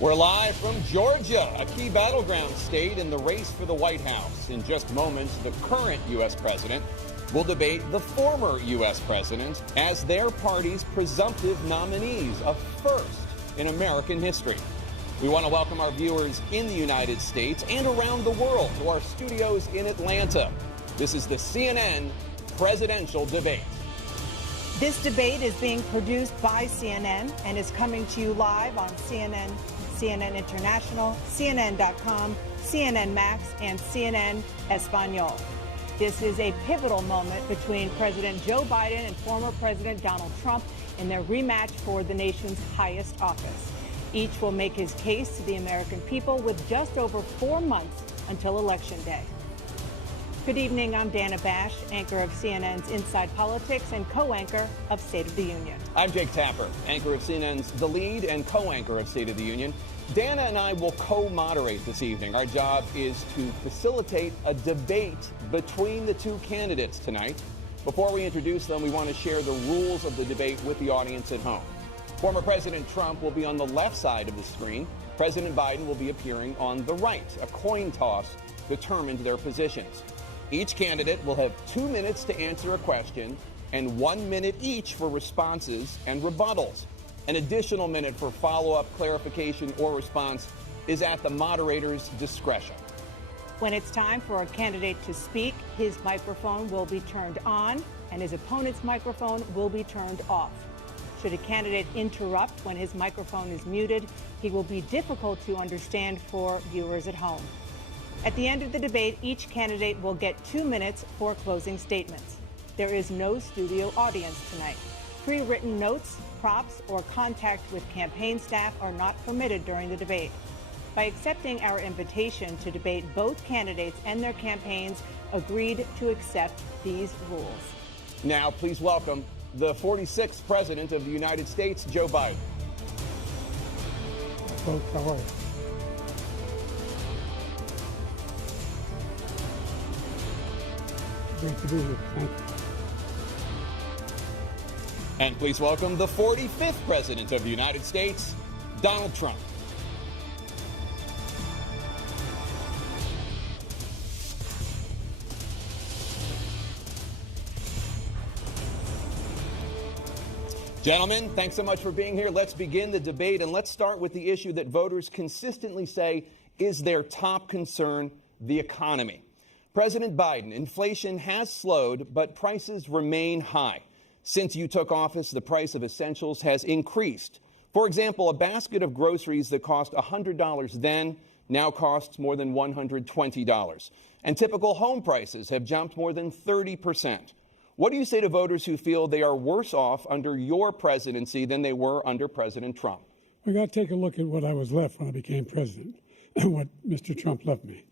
We're live from Georgia, a key battleground state in the race for the White House. In just moments, the current U.S. president will debate the former U.S. president as their party's presumptive nominees, a first in American history. We want to welcome our viewers in the United States and around the world to our studios in Atlanta. This is the CNN presidential debate. This debate is being produced by CNN and is coming to you live on CNN, CNN International, CNN.com, CNN Max, and CNN Espanol. This is a pivotal moment between President Joe Biden and former President Donald Trump in their rematch for the nation's highest office. Each will make his case to the American people with just over 4 months until Election Day. Good evening, I'm Dana Bash, anchor of CNN's Inside Politics and co-anchor of State of the Union. I'm Jake Tapper, anchor of CNN's The Lead and co-anchor of State of the Union. Dana and I will co-moderate this evening. Our job is to facilitate a debate between the two candidates tonight. Before we introduce them, we want to share the rules of the debate with the audience at home. Former President Trump will be on the left side of the screen. President Biden will be appearing on the right. A coin toss determined their positions. Each candidate will have 2 minutes to answer a question and 1 minute each for responses and rebuttals. An additional minute for follow-up, clarification, or response is at the moderator's discretion. When it's time for a candidate to speak, his microphone will be turned on and his opponent's microphone will be turned off. Should a candidate interrupt when his microphone is muted, he will be difficult to understand for viewers at home. At the end of the debate, each candidate will get 2 minutes for closing statements. There is no studio audience tonight. Pre-written notes, props, or contact with campaign staff are not permitted during the debate. By accepting our invitation to debate, both candidates and their campaigns agreed to accept these rules. Now, please welcome the 46th President of the United States, Joe Biden. Folks, how are you? Great to be here. Thank you. And please welcome the 45th President of the United States, Donald Trump. Gentlemen, thanks so much for being here. Let's begin the debate, and let's start with the issue that voters consistently say is their top concern, the economy. President Biden, inflation has slowed, but prices remain high. Since you took office, the price of essentials has increased. For example, a basket of groceries that cost $100 then now costs more than $120. And typical home prices have jumped more than 30%. What do you say to voters who feel they are worse off under your presidency than they were under President Trump? We got to take a look at what I was left when I became president and what Mr. Trump left me.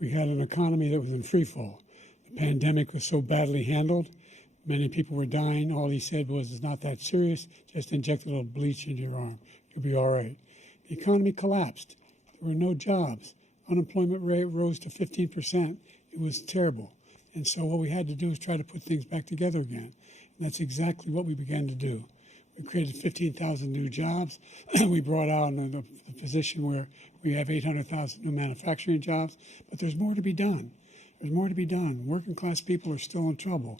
We had an economy that was in free fall. The pandemic was so badly handled. Many people were dying. All he said was, it's not that serious. Just inject a little bleach into your arm. You'll be all right. The economy collapsed. There were no jobs. Unemployment rate rose to 15%. It was terrible. And so what we had to do was try to put things back together again. And that's exactly what we began to do. We created 15,000 new jobs. We brought out a position where we have 800,000 new manufacturing jobs. But there's more to be done. There's more to be done. Working class people are still in trouble.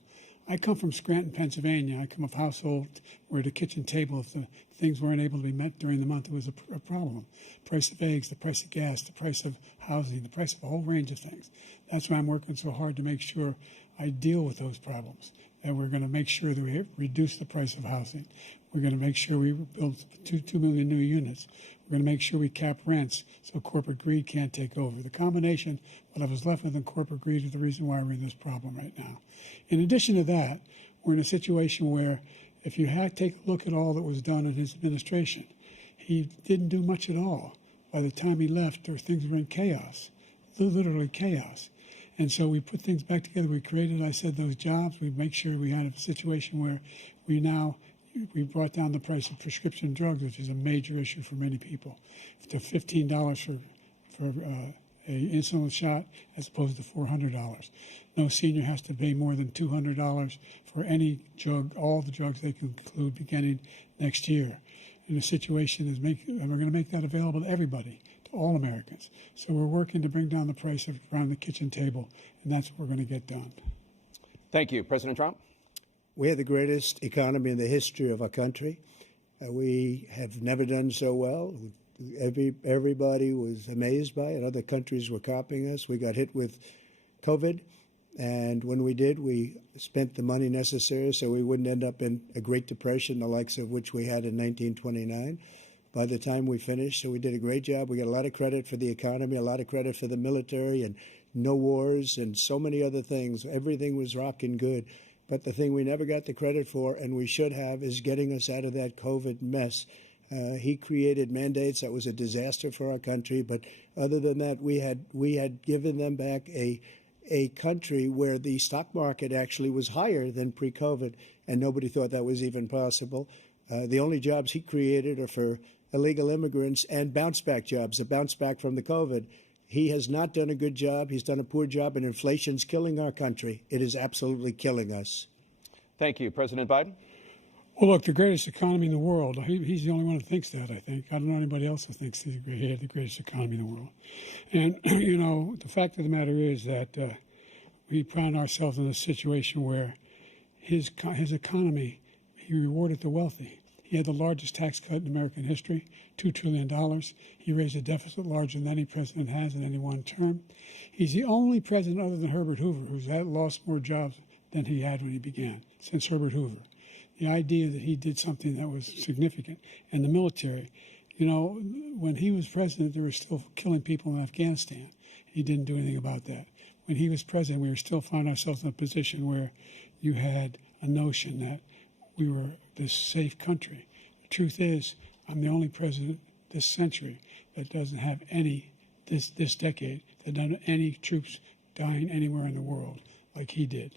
I come from Scranton, Pennsylvania. I come of a household where the kitchen table, if the things weren't able to be met during the month, it was a problem. Price of eggs, the price of gas, the price of housing, the price of a whole range of things. That's why I'm working so hard to make sure I deal with those problems. And we're going to make sure that we reduce the price of housing. We're going to make sure we build 2 million new units. We're going to make sure we cap rents so corporate greed can't take over. The combination, what I was left with in corporate greed, is the reason why we're in this problem right now. In addition to that, we're in a situation where if you take a look at all that was done in his administration, he didn't do much at all. By the time he left, things were in chaos, literally chaos. And so we put things back together. We created, I said, those jobs. We make sure we had a situation where we brought down the price of prescription drugs, which is a major issue for many people, to $15 for an insulin shot as opposed to $400. No senior has to pay more than $200 for any drug, all the drugs they can include beginning next year. in a situation and we're going to make that available to everybody, to all Americans. So we're working to bring down the price around the kitchen table, and that's what we're going to get done. Thank you. President Trump? We have the greatest economy in the history of our country. We have never done so well. Everybody was amazed by it. Other countries were copying us. We got hit with COVID, and when we did, we spent the money necessary so we wouldn't end up in a Great Depression, the likes of which we had in 1929. By the time we finished, so we did a great job. We got a lot of credit for the economy, a lot of credit for the military, and no wars, and so many other things. Everything was rocking good. But the thing we never got the credit for, and we should have, is getting us out of that COVID mess. He created mandates that was a disaster for our country. But other than that, we had given them back a country where the stock market actually was higher than pre-COVID, and nobody thought that was even possible. The only jobs he created are for illegal immigrants and bounce-back jobs, a bounce-back from the COVID. He has not done a good job. He's done a poor job, and inflation's killing our country. It is absolutely killing us. Thank you. President Biden? Well, look, the greatest economy in the world, he's the only one who thinks that, I think. I don't know anybody else who thinks he had the greatest economy in the world. And, you know, the fact of the matter is that we found ourselves in a situation where his economy, he rewarded the wealthy. He had the largest tax cut in American history, $2 trillion. He raised a deficit larger than any president has in any one term. He's the only president other than Herbert Hoover who's lost more jobs than he had when he began, since Herbert Hoover. The idea that he did something that was significant. And the military, you know, when he was president, they were still killing people in Afghanistan. He didn't do anything about that. When he was president, we were still finding ourselves in a position where you had a notion that we were this safe country. The truth is, I'm the only president this century that doesn't have this decade, that doesn't have any troops dying anywhere in the world like he did.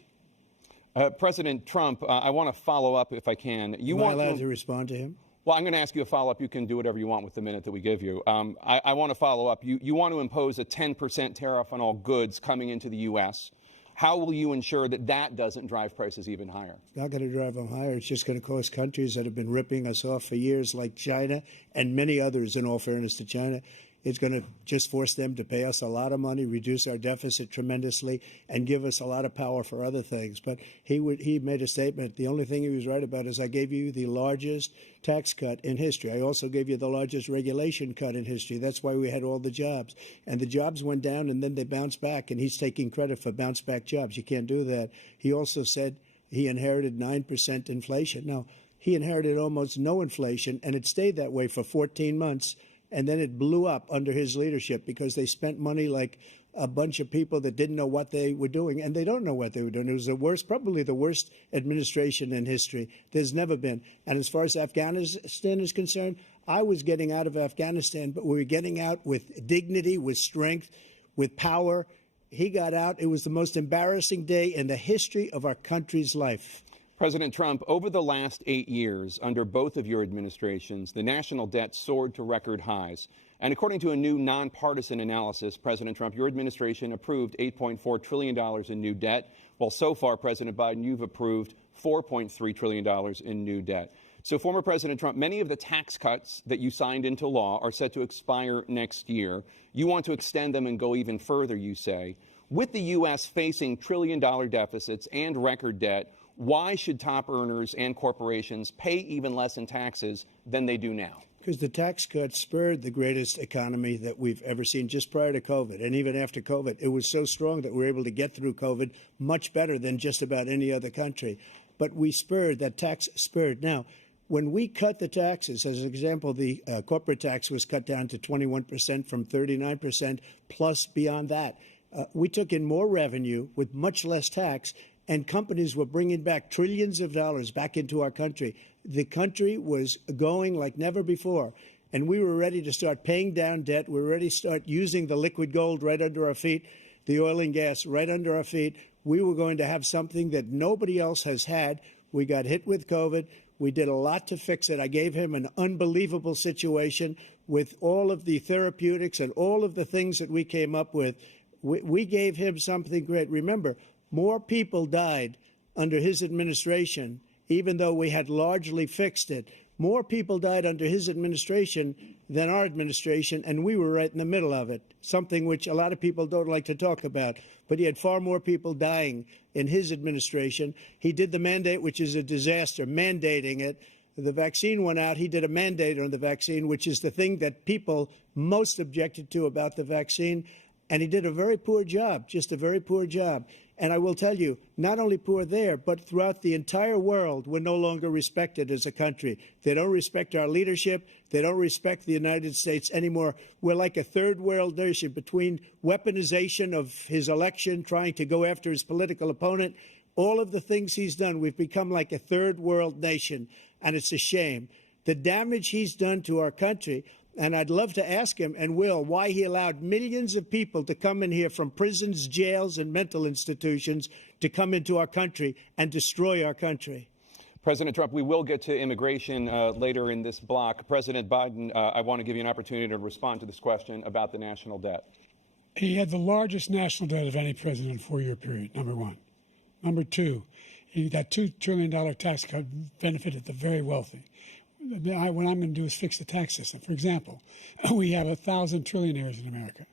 President Trump, I want to follow up if I can. Am I allowed to respond to him? Well, I'm going to ask you a follow-up. You can do whatever you want with the minute that we give you. I want to follow up. You want to impose a 10% tariff on all goods coming into the U.S. How will you ensure that that doesn't drive prices even higher? It's not going to drive them higher. It's just going to cost countries that have been ripping us off for years, like China and many others, in all fairness to China. It's going to just force them to pay us a lot of money, reduce our deficit tremendously, and give us a lot of power for other things. But he made a statement. The only thing he was right about is I gave you the largest tax cut in history. I also gave you the largest regulation cut in history. That's why we had all the jobs. And the jobs went down, and then they bounced back, and he's taking credit for bounce-back jobs. You can't do that. He also said he inherited 9% inflation. Now, he inherited almost no inflation, and it stayed that way for 14 months. And then it blew up under his leadership because they spent money like a bunch of people that didn't know what they were doing. And they don't know what they were doing. It was the worst, probably the worst administration in history. There's never been. And as far as Afghanistan is concerned, I was getting out of Afghanistan, but we were getting out with dignity, with strength, with power. He got out. It was the most embarrassing day in the history of our country's life. President Trump, over the last 8 years, under both of your administrations, the national debt soared to record highs. And according to a new nonpartisan analysis, President Trump, your administration approved $8.4 trillion in new debt, while so far, President Biden, you've approved $4.3 trillion in new debt. So, former President Trump, many of the tax cuts that you signed into law are set to expire next year. You want to extend them and go even further, you say. With the U.S. facing trillion-dollar deficits and record debt, why should top earners and corporations pay even less in taxes than they do now? Because the tax cuts spurred the greatest economy that we've ever seen just prior to COVID. And even after COVID, it was so strong that we were able to get through COVID much better than just about any other country. But we spurred, that tax spurred. Now, when we cut the taxes, as an example, the corporate tax was cut down to 21% from 39%, plus beyond that. We took in more revenue with much less tax, and companies were bringing back trillions of dollars back into our country. The country was going like never before, and we were ready to start paying down debt. We were ready to start using the liquid gold right under our feet, the oil and gas right under our feet. We were going to have something that nobody else has had. We got hit with COVID. We did a lot to fix it. I gave him an unbelievable situation with all of the therapeutics and all of the things that we came up with. We gave him something great. Remember, more people died under his administration, even though we had largely fixed it. More people died under his administration than our administration, and we were right in the middle of it, something which a lot of people don't like to talk about. But he had far more people dying in his administration. He did the mandate, which is a disaster, mandating it. The vaccine went out. He did a mandate on the vaccine, which is the thing that people most objected to about the vaccine. And he did a very poor job, just a very poor job. And I will tell you, not only poor there, but throughout the entire world, we're no longer respected as a country. They don't respect our leadership. They don't respect the United States anymore. We're like a third world nation between weaponization of his election, trying to go after his political opponent, all of the things he's done. We've become like a third world nation, and it's a shame. The damage he's done to our country. And I'd love to ask him, and will, why he allowed millions of people to come in here from prisons, jails, and mental institutions to come into our country and destroy our country. President Trump, we will get to immigration later in this block. President Biden, I want to give you an opportunity to respond to this question about the national debt. He had the largest national debt of any president in a 4-year period, number one. Number two, that $2 trillion tax cut benefited the very wealthy. What I'm going to do is fix the tax system. For example, we have 1,000 trillionaires in America.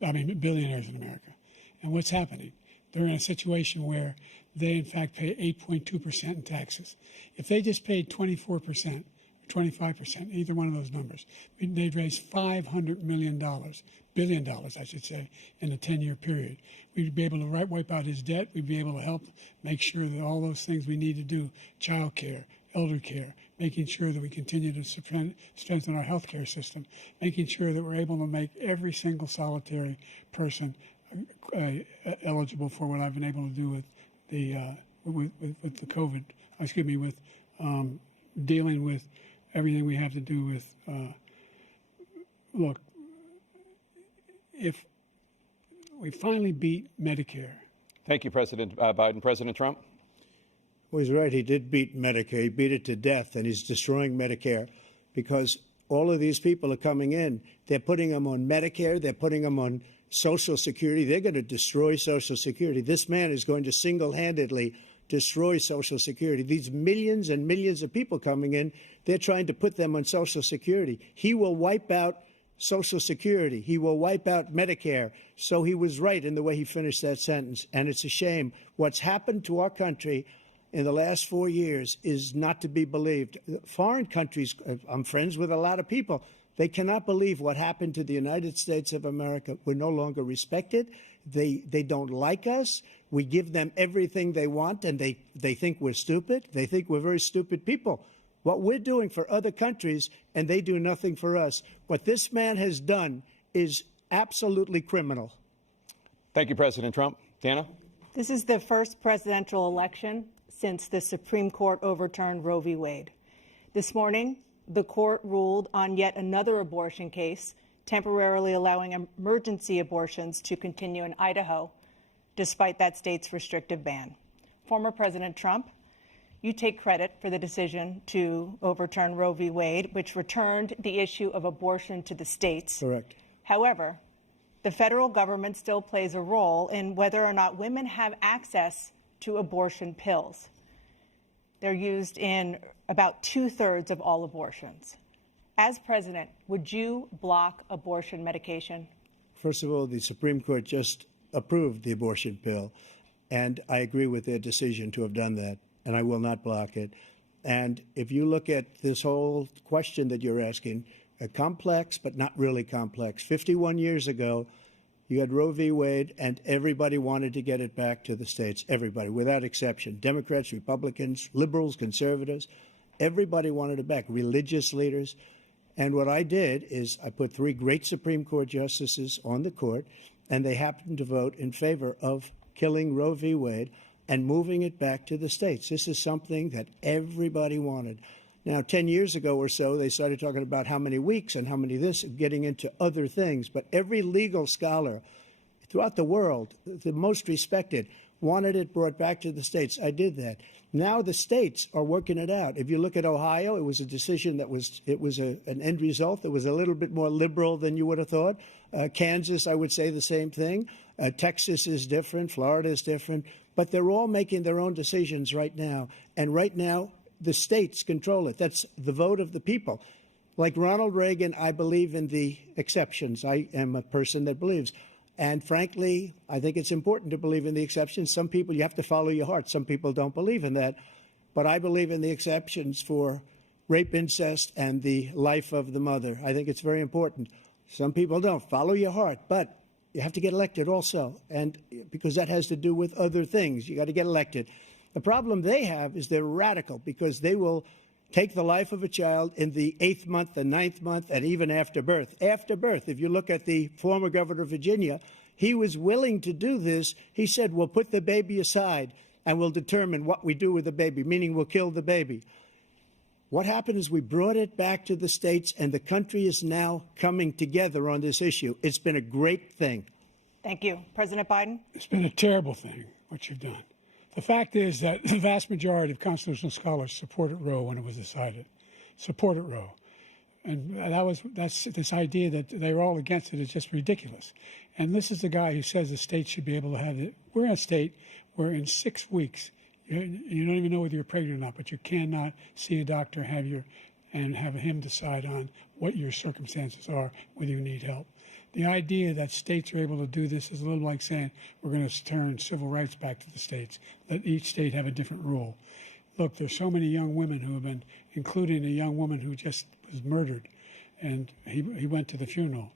Billionaires in America. And what's happening? They're in a situation where they, in fact, pay 8.2% in taxes. If they just paid 24%, 25%, either one of those numbers, they'd raise $500 billion, I should say, in a 10-year period. We'd be able to wipe out his debt. We'd be able to help make sure that all those things we need to do, child care, elder care, making sure that we continue to strengthen our health care system, making sure that we're able to make every single solitary person eligible for what I've been able to do with the with the COVID, with dealing with everything we have to do with, look, if we finally beat Medicare. Thank you, President Biden. President Trump? Well, he's right. He did beat Medicare. He beat it to death, and he's destroying Medicare because all of these people are coming in. They're putting them on Medicare. They're putting them on Social Security. They're going to destroy Social Security. This man is going to single-handedly destroy Social Security. These millions and millions of people coming in, they're trying to put them on Social Security. He will wipe out Social Security. He will wipe out Medicare. So he was right in the way he finished that sentence. And it's a shame. What's happened to our country in the last 4 years is not to be believed. Foreign countries, I'm friends with a lot of people, they cannot believe what happened to the United States of America. We're no longer respected. They don't like us. We give them everything they want, and they think we're stupid. They think we're very stupid people. What we're doing for other countries, and they do nothing for us. What this man has done is absolutely criminal. Thank you, President Trump. Dana? This is the first presidential election since the Supreme Court overturned Roe v. Wade. This morning, the court ruled on yet another abortion case, temporarily allowing emergency abortions to continue in Idaho, despite that state's restrictive ban. Former President Trump, you take credit for the decision to overturn Roe v. Wade, which returned the issue of abortion to the states. Correct. However, the federal government still plays a role in whether or not women have access to abortion pills. They're used in about 2/3 of all abortions. As president, would you block abortion medication? First of all, the Supreme Court just approved the abortion pill, and I agree with their decision to have done that, and I will not block it. And if you look at this whole question that you're asking, complex but not really complex. 51 years ago, you had Roe v. Wade, and everybody wanted to get it back to the states. Everybody, without exception. Democrats, Republicans, liberals, conservatives. Everybody wanted it back. Religious leaders. And what I did is I put 3 great Supreme Court justices on the court, and they happened to vote in favor of killing Roe v. Wade and moving it back to the states. This is something that everybody wanted. Now, 10 years ago or so, they started talking about how many weeks and how many this, getting into other things. But every legal scholar throughout the world, the most respected, wanted it brought back to the states. I did that. Now the states are working it out. If you look at Ohio, it was a decision that was an end result that was a little bit more liberal than you would have thought. Kansas, I would say the same thing. Texas is different. Florida is different. But they're all making their own decisions right now. And right now, the states control it. That's the vote of the people. Like Ronald Reagan, I believe in the exceptions. I am a person that believes. And frankly, I think it's important to believe in the exceptions. Some people, you have to follow your heart. Some people don't believe in that. But I believe in the exceptions for rape, incest, and the life of the mother. I think it's very important. Some people don't. Follow your heart. But you have to get elected also. And because that has to do with other things. You got to get elected. The problem they have is they're radical because they will take the life of a child in the 8th month, the 9th month, and even after birth. After birth, if you look at the former governor of Virginia, he was willing to do this. He said, we'll put the baby aside and we'll determine what we do with the baby, meaning we'll kill the baby. What happened is we brought it back to the states, and the country is now coming together on this issue. It's been a great thing. Thank you. President Biden? It's been a terrible thing, what you've done. The fact is that the vast majority of constitutional scholars supported Roe when it was decided, supported Roe. And that's this idea that they were all against it is just ridiculous. And this is the guy who says the state should be able to have it. We're in a state where in 6 weeks, you don't even know whether you're pregnant or not, but you cannot see a doctor and have him decide on what your circumstances are, whether you need help. The idea that states are able to do this is a little like saying we're going to turn civil rights back to the states, let each state have a different rule. Look, there's so many young women who have been, including a young woman who just was murdered, and he went to the funeral.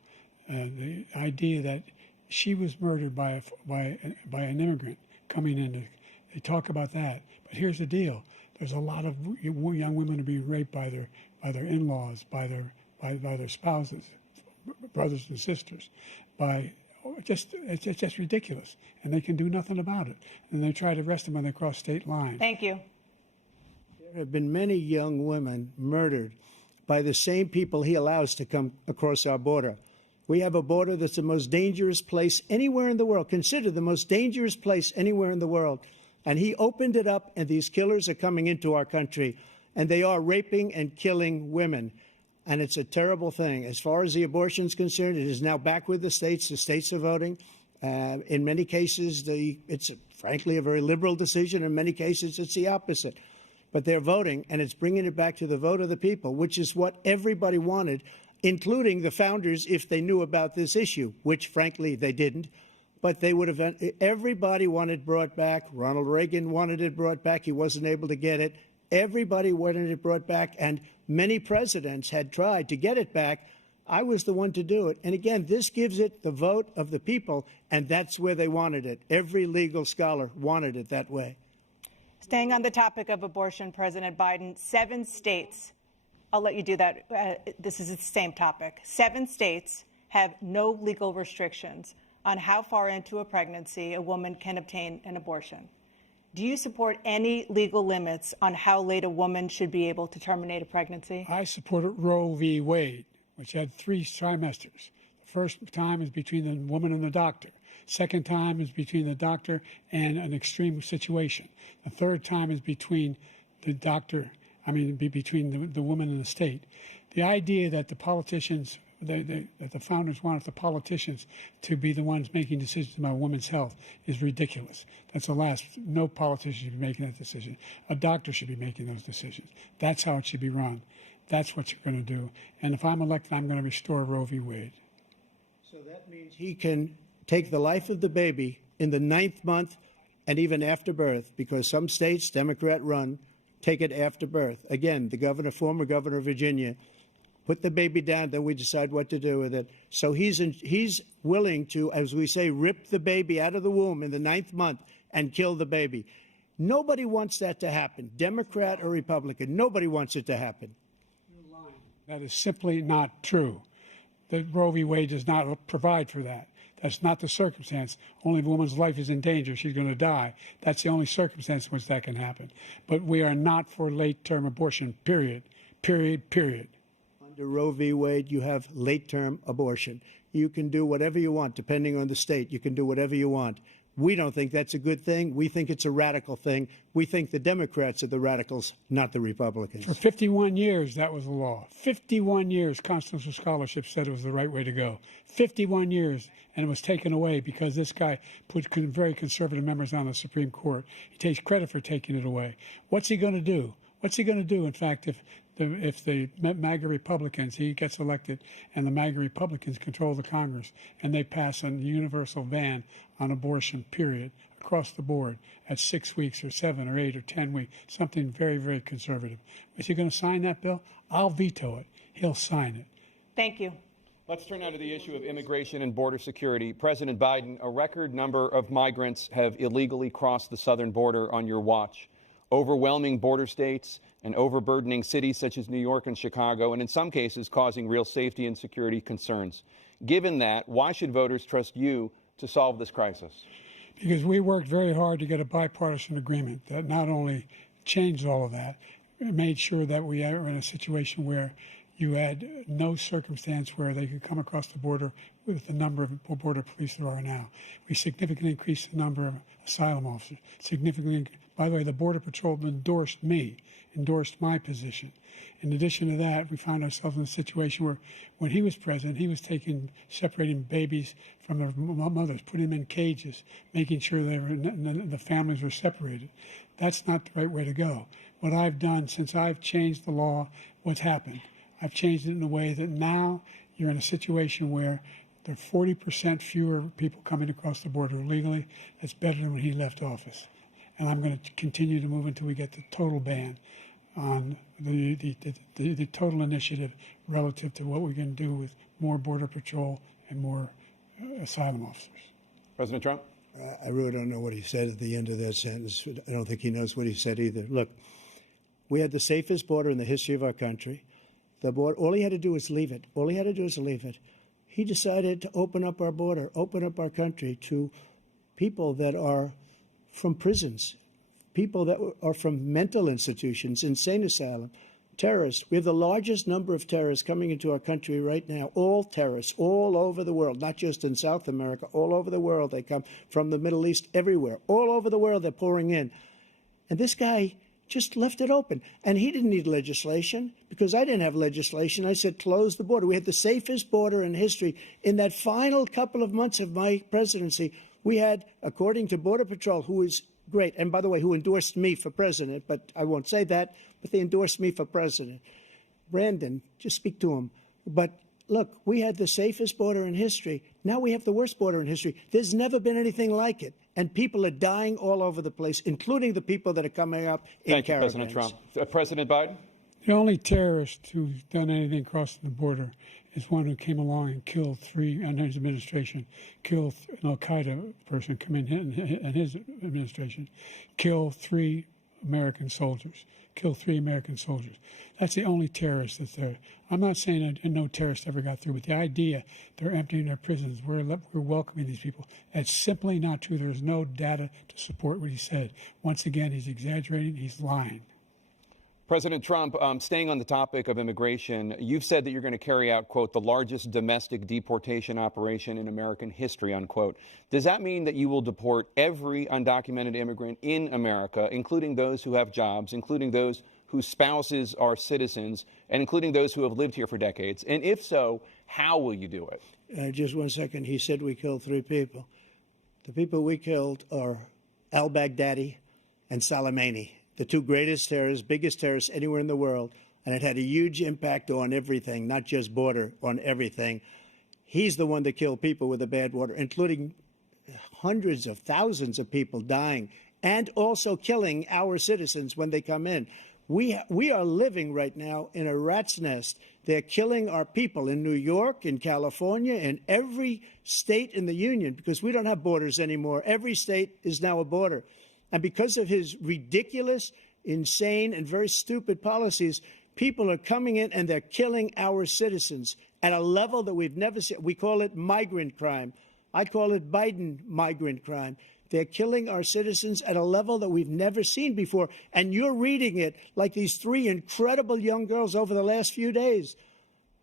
The idea that she was murdered by an immigrant coming in, they talk about that. But here's the deal: there's a lot of young women who are being raped by their in-laws, by their spouses, brothers and sisters, it's just ridiculous, and they can do nothing about it. And they try to arrest them when they cross state lines. Thank you. There have been many young women murdered by the same people he allows to come across our border. We have a border that's the most dangerous place anywhere in the world, considered the most dangerous place anywhere in the world. And he opened it up, and these killers are coming into our country, and they are raping and killing women. And it's a terrible thing. As far as the abortion is concerned, it is now back with the states. The states are voting. In many cases, it's frankly a very liberal decision. In many cases, it's the opposite. But they're voting, and it's bringing it back to the vote of the people, which is what everybody wanted, including the founders, if they knew about this issue, which, frankly, they didn't. But they would have. Everybody wanted it brought back. Ronald Reagan wanted it brought back. He wasn't able to get it. Everybody wanted it brought back, and many presidents had tried to get it back. I was the one to do it. And again, this gives it the vote of the people, and that's where they wanted it. Every legal scholar wanted it that way. Staying on the topic of abortion, President Biden, 7 states, I'll let you do that. This is the same topic. 7 states have no legal restrictions on how far into a pregnancy a woman can obtain an abortion. Do you support any legal limits on how late a woman should be able to terminate a pregnancy? I supported Roe v. Wade, which had 3 trimesters. The first time is between the woman and the doctor. Second time is between the doctor and an extreme situation. The third time is between the doctor, between the woman and the state. The idea that the politicians, that the founders wanted the politicians to be the ones making decisions about women's health is ridiculous. That's the last. No politician should be making that decision. A doctor should be making those decisions. That's how it should be run. That's what you're going to do. And if I'm elected, I'm going to restore Roe v. Wade. So that means he can take the life of the baby in the 9th month and even after birth, because some states, Democrat run, take it after birth. Again, the former governor of Virginia, put the baby down, then we decide what to do with it. So he's willing to, as we say, rip the baby out of the womb in the 9th month and kill the baby. Nobody wants that to happen, Democrat or Republican. Nobody wants it to happen. You're lying. That is simply not true. The Roe v. Wade does not provide for that. That's not the circumstance. Only if a woman's life is in danger, she's going to die. That's the only circumstance in which that can happen. But we are not for late-term abortion, period. Period, period. Under Roe v. Wade, you have late-term abortion. You can do whatever you want, depending on the state. You can do whatever you want. We don't think that's a good thing. We think it's a radical thing. We think the Democrats are the radicals, not the Republicans. For 51 years, that was the law. 51 years, constitutional scholarship said it was the right way to go. 51 years, and it was taken away because this guy put very conservative members on the Supreme Court. He takes credit for taking it away. What's he going to do? What's he going to do? In fact, if the MAGA Republicans, he gets elected, and the MAGA Republicans control the Congress, and they pass a universal ban on abortion, period, across the board at 6 weeks or 7 or 8 or 10 weeks, something very, very conservative. Is he going to sign that bill? I'll veto it. He'll sign it. Thank you. Let's turn now to the issue of immigration and border security. President Biden, a record number of migrants have illegally crossed the southern border on your watch. Overwhelming border states and overburdening cities such as New York and Chicago, and in some cases causing real safety and security concerns. Given that, why should voters trust you to solve this crisis? Because we worked very hard to get a bipartisan agreement that not only changed all of that, it made sure that we are in a situation where you had no circumstance where they could come across the border with the number of border police there are now. We significantly increased the number of asylum officers. By the way, the Border Patrol endorsed my position. In addition to that, we found ourselves in a situation where when he was president, he was separating babies from their mothers, putting them in cages, making sure the families were separated. That's not the right way to go. What I've done since I've changed the law, what's happened? I've changed it in a way that now you're in a situation where there are 40% fewer people coming across the border illegally. That's better than when he left office. And I'm going to continue to move until we get the total ban on the total initiative relative to what we can do with more Border Patrol and more asylum officers. President Trump? I really don't know what he said at the end of that sentence. I don't think he knows what he said either. Look, we had the safest border in the history of our country. The border, all he had to do was leave it. All he had to do was leave it. He decided to open up our border, open up our country to people that are from prisons, people that are from mental institutions, insane asylum, terrorists. We have the largest number of terrorists coming into our country right now, all terrorists, all over the world, not just in South America, all over the world. They come from the Middle East, everywhere. All over the world, they're pouring in. And this guy just left it open. And he didn't need legislation because I didn't have legislation. I said, close the border. We had the safest border in history. In that final couple of months of my presidency, we had, according to Border Patrol, who is great, and by the way, who endorsed me for president, but I won't say that, but they endorsed me for president. Brandon, just speak to him. But look, we had the safest border in history. Now we have the worst border in history. There's never been anything like it. And people are dying all over the place, including the people that are coming up in caravans. Thank you, President Trump. President Biden? The only terrorist who's done anything crossing the border is one who came along and killed three, and his administration, killed an Al-Qaeda person come in and his administration, killed 3 American soldiers. That's the only terrorist that's there. I'm not saying that no terrorist ever got through, but the idea they're emptying their prisons, we're welcoming these people, that's simply not true. There's no data to support what he said. Once again, he's exaggerating, he's lying. President Trump, staying on the topic of immigration, you've said that you're going to carry out, quote, the largest domestic deportation operation in American history, unquote. Does that mean that you will deport every undocumented immigrant in America, including those who have jobs, including those whose spouses are citizens, and including those who have lived here for decades? And if so, how will you do it? Just 1 second. He said we killed 3 people. The people we killed are al-Baghdadi and Soleimani, the 2 greatest terrorists, biggest terrorists anywhere in the world, and it had a huge impact on everything, not just border, on everything. He's the one that killed people with the bad water, including hundreds of thousands of people dying, and also killing our citizens when they come in. We are living right now in a rat's nest. They're killing our people in New York, in California, in every state in the union, because we don't have borders anymore. Every state is now a border. And because of his ridiculous, insane, and very stupid policies, people are coming in and they're killing our citizens at a level that we've never seen. We call it migrant crime. I call it Biden migrant crime. They're killing our citizens at a level that we've never seen before. And you're reading it like these 3 incredible young girls over the last few days.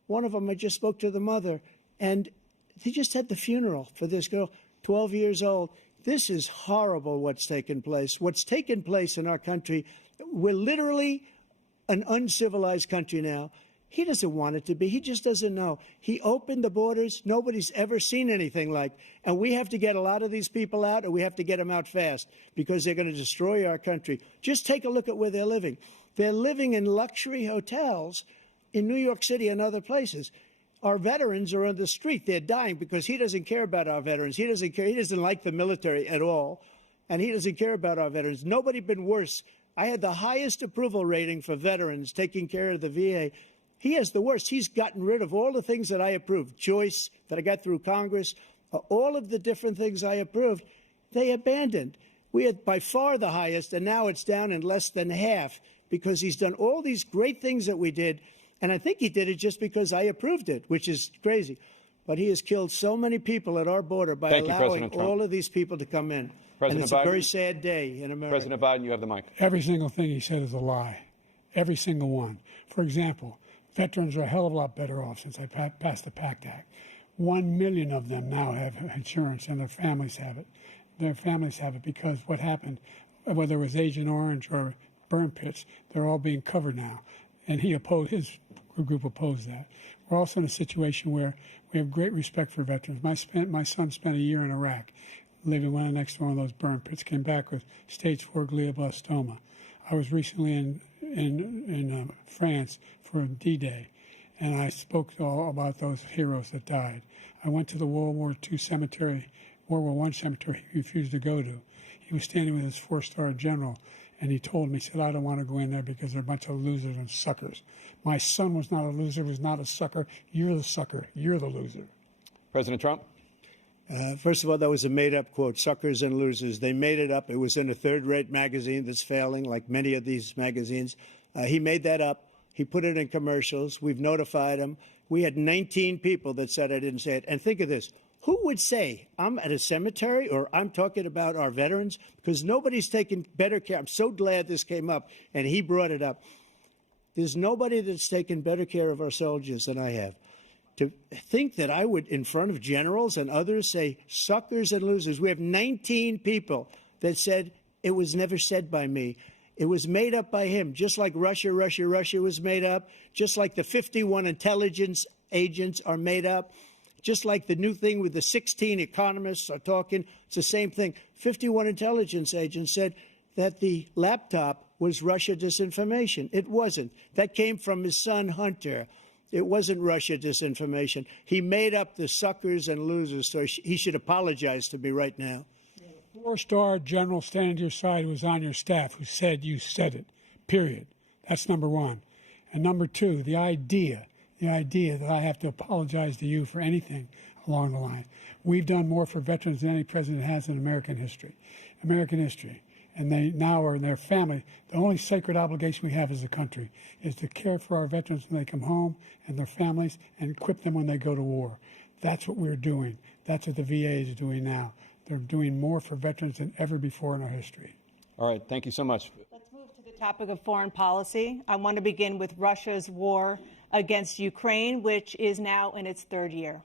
One of them, I just spoke to the mother, and they just had the funeral for this girl, 12 years old. This is horrible what's taken place. What's taken place in our country, we're literally an uncivilized country now. He doesn't want it to be. He just doesn't know. He opened the borders. Nobody's ever seen anything like. And we have to get a lot of these people out, or we have to get them out fast, because they're going to destroy our country. Just take a look at where they're living. They're living in luxury hotels in New York City and other places. Our veterans are on the street. They're dying because he doesn't care about our veterans. He doesn't care. He doesn't like the military at all, and he doesn't care about our veterans. Nobody been worse. I had the highest approval rating for veterans taking care of the VA. He has the worst. He's gotten rid of all the things that I approved. Choice that I got through Congress, all of the different things I approved, they abandoned. We had by far the highest, and now it's down in less than half because he's done all these great things that we did. And I think he did it just because I approved it, which is crazy. But he has killed so many people at our border by allowing all of these people to come in. And it's a very sad day in America. President Biden, you have the mic. Every single thing he said is a lie. Every single one. For example, veterans are a hell of a lot better off since I passed the PACT Act. 1 million of them now have insurance, and their families have it. Their families have it because what happened, whether it was Agent Orange or burn pits, they're all being covered now. And his group opposed that. We're also in a situation where we have great respect for veterans. My son spent a year in Iraq, living right next to one of those burn pits, came back with stage 4 glioblastoma. I was recently in France for D-Day, and I spoke all about those heroes that died. I went to the World War II cemetery, World War I cemetery he refused to go to. He was standing with his 4-star general, and he told me, he said, I don't want to go in there because they're a bunch of losers and suckers. My son was not a loser, was not a sucker. You're the sucker. You're the loser. President Trump? First of all, that was a made-up quote, suckers and losers. They made it up. It was in a third-rate magazine that's failing, like many of these magazines. He made that up. He put it in commercials. We've notified him. We had 19 people that said I didn't say it. And think of this. Who would say I'm at a cemetery or I'm talking about our veterans? Because nobody's taken better care. I'm so glad this came up, and he brought it up. There's nobody that's taken better care of our soldiers than I have. To think that I would, in front of generals and others, say suckers and losers. We have 19 people that said it was never said by me. It was made up by him, just like Russia was made up, just like the 51 intelligence agents are made up, just like the new thing with the 16 economists are talking. It's the same thing. 51 intelligence agents said that the laptop was Russia disinformation. It wasn't. That came from his son, Hunter. It wasn't Russia disinformation. He made up the suckers and losers, so he should apologize to me right now. 4-star general standing to your side who was on your staff who said you said it, period. That's number one. And number two, the idea that I have to apologize to you for anything along the line. We've done more for veterans than any president has in American history. And they now are in their family. The only sacred obligation we have as a country is to care for our veterans when they come home and their families and equip them when they go to war. That's what we're doing. That's what the VA is doing now. They're doing more for veterans than ever before in our history. All right. Thank you so much. Let's move to the topic of foreign policy. I want to begin with Russia's war against Ukraine, which is now in its third year.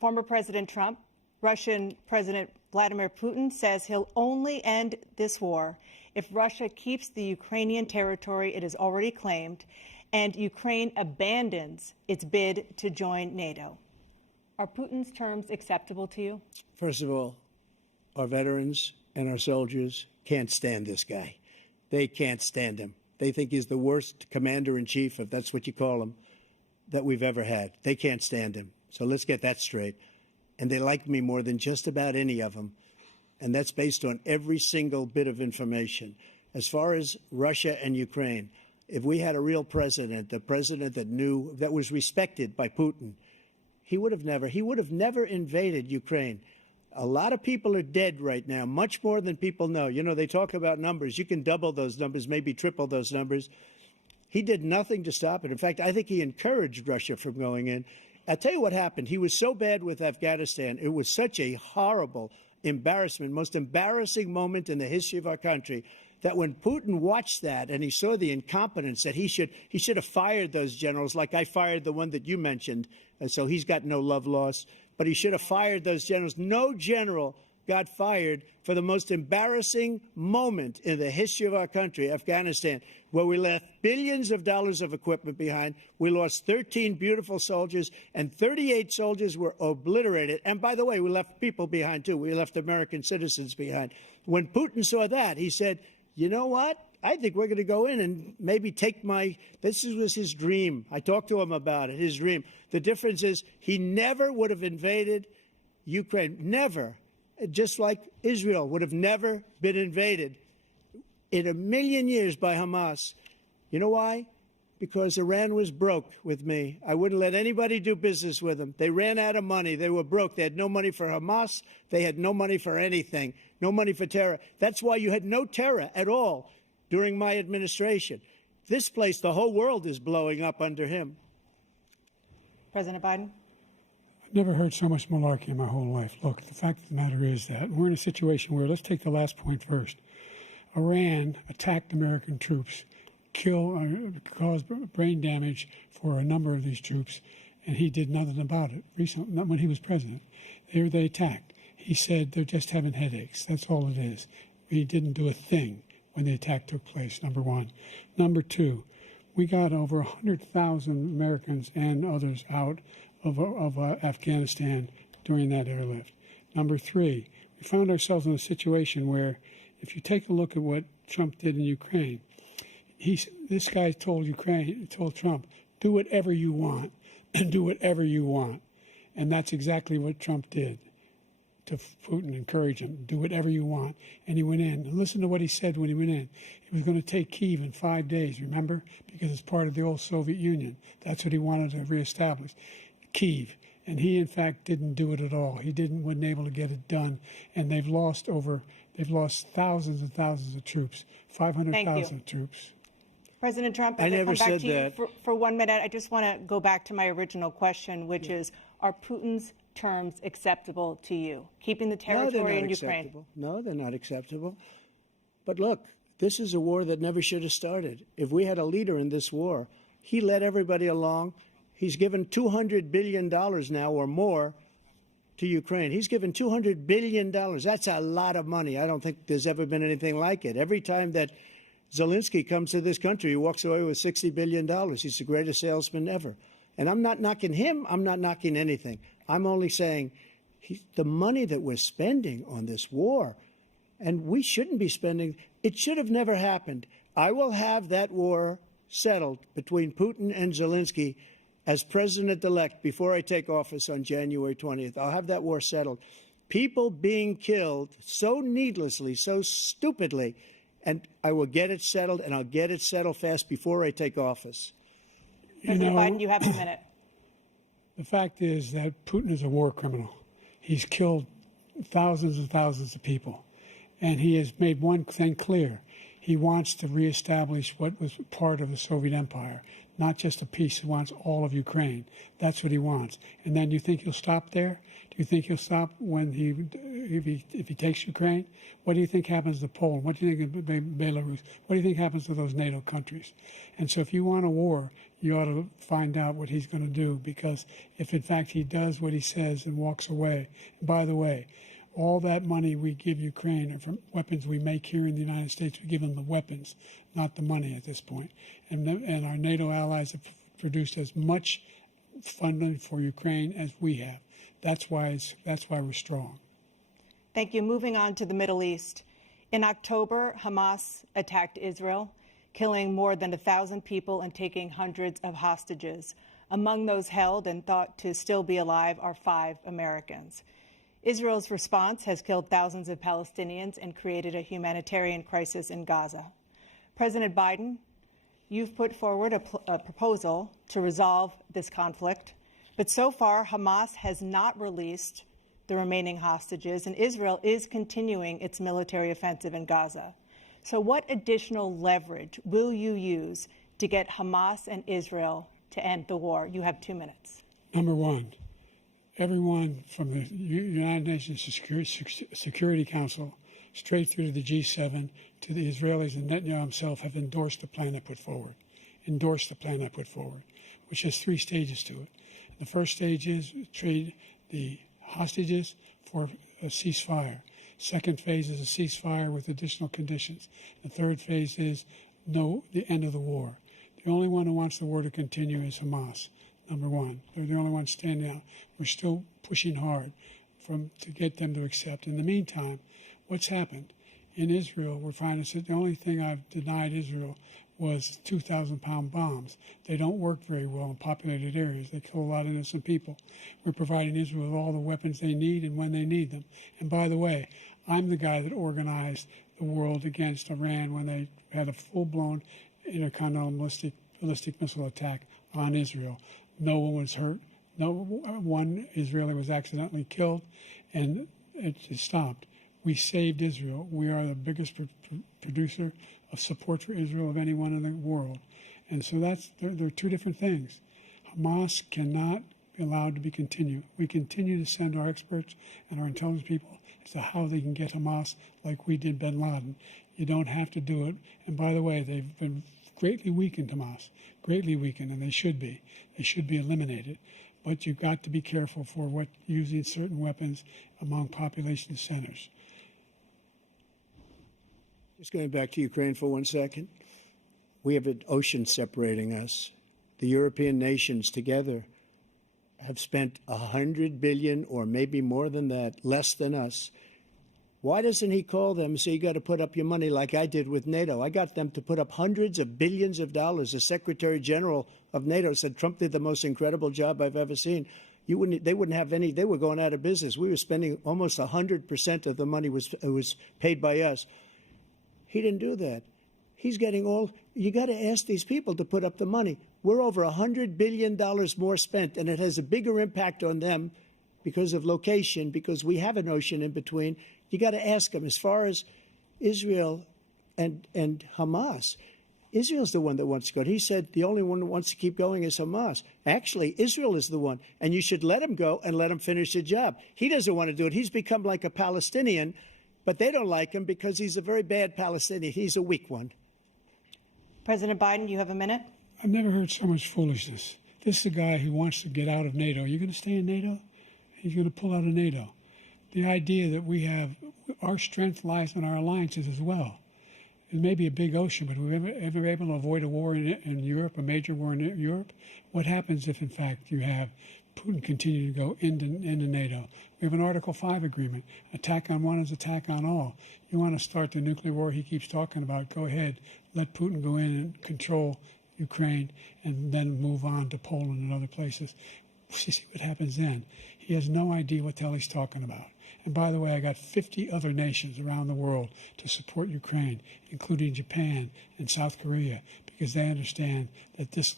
Former President Trump, Russian President Vladimir Putin says he'll only end this war if Russia keeps the Ukrainian territory it has already claimed and Ukraine abandons its bid to join NATO. Are Putin's terms acceptable to you? First of all, our veterans and our soldiers can't stand this guy. They can't stand him. They think he's the worst commander-in-chief, if that's what you call him, that we've ever had. They can't stand him. So let's get that straight. And they like me more than just about any of them. And that's based on every single bit of information. As far as Russia and Ukraine, if we had a real president, a president that knew, that was respected by Putin, he would have never invaded Ukraine. A lot of people are dead right now, much more than people know. You know, they talk about numbers. You can double those numbers, maybe triple those numbers. He did nothing to stop it. In fact, I think he encouraged Russia from going in. I'll tell you what happened. He was so bad with Afghanistan. It was such a horrible embarrassment, most embarrassing moment in the history of our country, that when Putin watched that and he saw the incompetence, that he should have fired those generals, like I fired the one that you mentioned. And so he's got no love lost. But he should have fired those generals. No general got fired for the most embarrassing moment in the history of our country, Afghanistan, where we left billions of dollars of equipment behind. We lost 13 beautiful soldiers, and 38 soldiers were obliterated. And by the way, we left people behind, too. We left American citizens behind. When Putin saw that, he said, you know what? I think we're going to go in and maybe take this was his dream. I talked to him about it, his dream. The difference is he never would have invaded Ukraine. Never. Just like Israel would have never been invaded in a million years by Hamas. You know why? Because Iran was broke with me. I wouldn't let anybody do business with them. They ran out of money. They were broke. They had no money for Hamas. They had no money for anything, no money for terror. That's why you had no terror at all during my administration. This place, the whole world is blowing up under him. President Biden? I've never heard so much malarkey in my whole life. Look, the fact of the matter is that we're in a situation where, let's take the last point first. Iran attacked American troops, caused brain damage for a number of these troops, and he did nothing about it. Recently, not when he was president. They attacked. He said they're just having headaches. That's all it is. He didn't do a thing when the attack took place, number one. Number two, we got over 100,000 Americans and others out of Afghanistan during that airlift. Number three, we found ourselves in a situation where, if you take a look at what Trump did in Ukraine, this guy told Trump, do whatever you want, and do whatever you want. And that's exactly what Trump did to Putin, encourage him, do whatever you want. And he went in. And listen to what he said when he went in. He was going to take Kyiv in 5 days, remember? Because it's part of the old Soviet Union. That's what he wanted to reestablish, Kyiv. And he, in fact, didn't do it at all. He wasn't able to get it done. And they've lost thousands and thousands of troops, 500,000 troops. President Trump, I never come back said to you that. for 1 minute. I just want to go back to my original question, which is, are Putin's terms acceptable to you? Keeping the territory in Ukraine? No, they're not acceptable. But look, this is a war that never should have started. If we had a leader in this war, he led everybody along. He's given $200 billion now or more to Ukraine. He's given $200 billion. That's a lot of money. I don't think there's ever been anything like it. Every time that Zelensky comes to this country, he walks away with $60 billion. He's the greatest salesman ever. And I'm not knocking him. I'm not knocking anything. I'm only saying the money that we're spending on this war, and we shouldn't be spending, it should have never happened. I will have that war settled between Putin and Zelensky as president-elect before I take office on January 20th. I'll have that war settled. People being killed so needlessly, so stupidly, and I will get it settled, and I'll get it settled fast before I take office. President Biden, you have a minute. The fact is that Putin is a war criminal. He's killed thousands and thousands of people. And he has made one thing clear. He wants to reestablish what was part of the Soviet Empire, not just a piece. He wants all of Ukraine. That's what he wants. And then you think he'll stop there? Do you think he'll stop when if he takes Ukraine? What do you think happens to Poland? What do you think of Belarus? What do you think happens to those NATO countries? And so if you want a war, you ought to find out what he's going to do, because if in fact he does what he says and walks away, and by the way, all that money we give Ukraine are from weapons we make here in the United States. We give them the weapons, not the money at this point. And our NATO allies have produced as much funding for Ukraine as we have. That's why we're strong. Thank you. Moving on to the Middle East. In October, Hamas attacked Israel, killing more than 1,000 people and taking hundreds of hostages. Among those held and thought to still be alive are 5 Americans. Israel's response has killed thousands of Palestinians and created a humanitarian crisis in Gaza. President Biden, you've put forward a proposal to resolve this conflict, but so far Hamas has not released the remaining hostages, and Israel is continuing its military offensive in Gaza. So what additional leverage will you use to get Hamas and Israel to end the war? You have 2 minutes. Number one, everyone from the United Nations Security Council straight through to the G7 to the Israelis and Netanyahu himself have endorsed the plan I put forward, which has 3 stages to it. The first stage is trade the hostages for a ceasefire. Second phase is a ceasefire with additional conditions. The third phase is the end of the war. The only one who wants the war to continue is Hamas, number one. They're the only ones standing out. We're still pushing hard to get them to accept. In the meantime, what's happened In Israel, we're finding that the only thing I've denied Israel was 2,000-pound bombs. They don't work very well in populated areas. They kill a lot of innocent people. We're providing Israel with all the weapons they need and when they need them. And by the way, I'm the guy that organized the world against Iran when they had a full-blown intercontinental ballistic missile attack on Israel. No one was hurt. No one Israeli was accidentally killed, and it stopped. We saved Israel. We are the biggest producer of support for Israel of anyone in the world. And so there are two different things. Hamas cannot be allowed to be continued. We continue to send our experts and our intelligence people as to how they can get Hamas like we did bin Laden. You don't have to do it. And by the way, they've been greatly weakened, Hamas, greatly weakened, and they should be. They should be eliminated. But you've got to be careful for using certain weapons among population centers. Just going back to Ukraine for 1 second. We have an ocean separating us. The European nations together have spent $100 billion, or maybe more than that, less than us. Why doesn't he call them and say, you got to put up your money like I did with NATO? I got them to put up hundreds of billions of dollars. The Secretary General of NATO said Trump did the most incredible job I've ever seen. They wouldn't have any. They were going out of business. We were spending almost 100% of the money was paid by us. He didn't do that. He's getting all. You got to ask these people to put up the money. We're over $100 billion more spent, and it has a bigger impact on them because of location, because we have an ocean in between. You got to ask them. As far as Israel and Hamas, Israel's the one that wants to go. He said the only one that wants to keep going is Hamas. Actually, Israel is the one, and you should let him go and let him finish the job. He doesn't want to do it. He's become like a Palestinian, but they don't like him because he's a very bad Palestinian. He's a weak one. President Biden, you have a minute. I've never heard so much foolishness. This is a guy who wants to get out of NATO. You're going to stay in NATO? He's going to pull out of NATO. The idea that we have our strength lies in our alliances as well. It may be a big ocean, but we're ever able to avoid a war in Europe, a major war in Europe? What happens if, in fact, you have Putin continue to go into NATO? We have an Article 5 agreement. Attack on one is attack on all. You want to start the nuclear war he keeps talking about, go ahead. Let Putin go in and control Ukraine and then move on to Poland and other places. See what happens then. He has no idea what the hell he's talking about. And by the way, I got 50 other nations around the world to support Ukraine, including Japan and South Korea, because they understand that this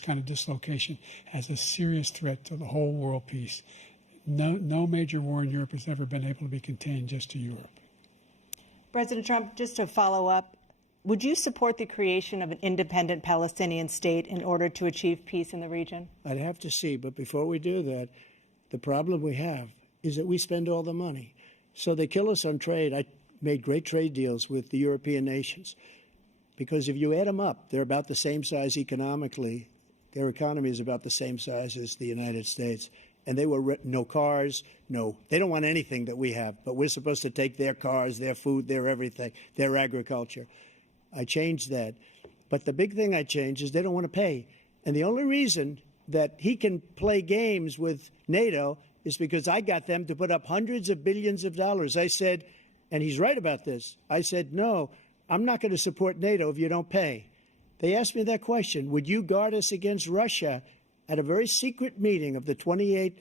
kind of dislocation has a serious threat to the whole world peace. No major war in Europe has ever been able to be contained just to Europe. President Trump, just to follow up, would you support the creation of an independent Palestinian state in order to achieve peace in the region? I'd have to see, but before we do that, the problem we have is that we spend all the money. So they kill us on trade. I made great trade deals with the European nations because if you add them up, they're about the same size economically. Their economy is about the same size as the United States. And they were no cars, they don't want anything that we have, but we're supposed to take their cars, their food, their everything, their agriculture. I changed that. But the big thing I changed is they don't want to pay. And the only reason that he can play games with NATO is because I got them to put up hundreds of billions of dollars. I said, and he's right about this, I said, no, I'm not going to support NATO if you don't pay. They asked me that question, would you guard us against Russia, at a very secret meeting of the 28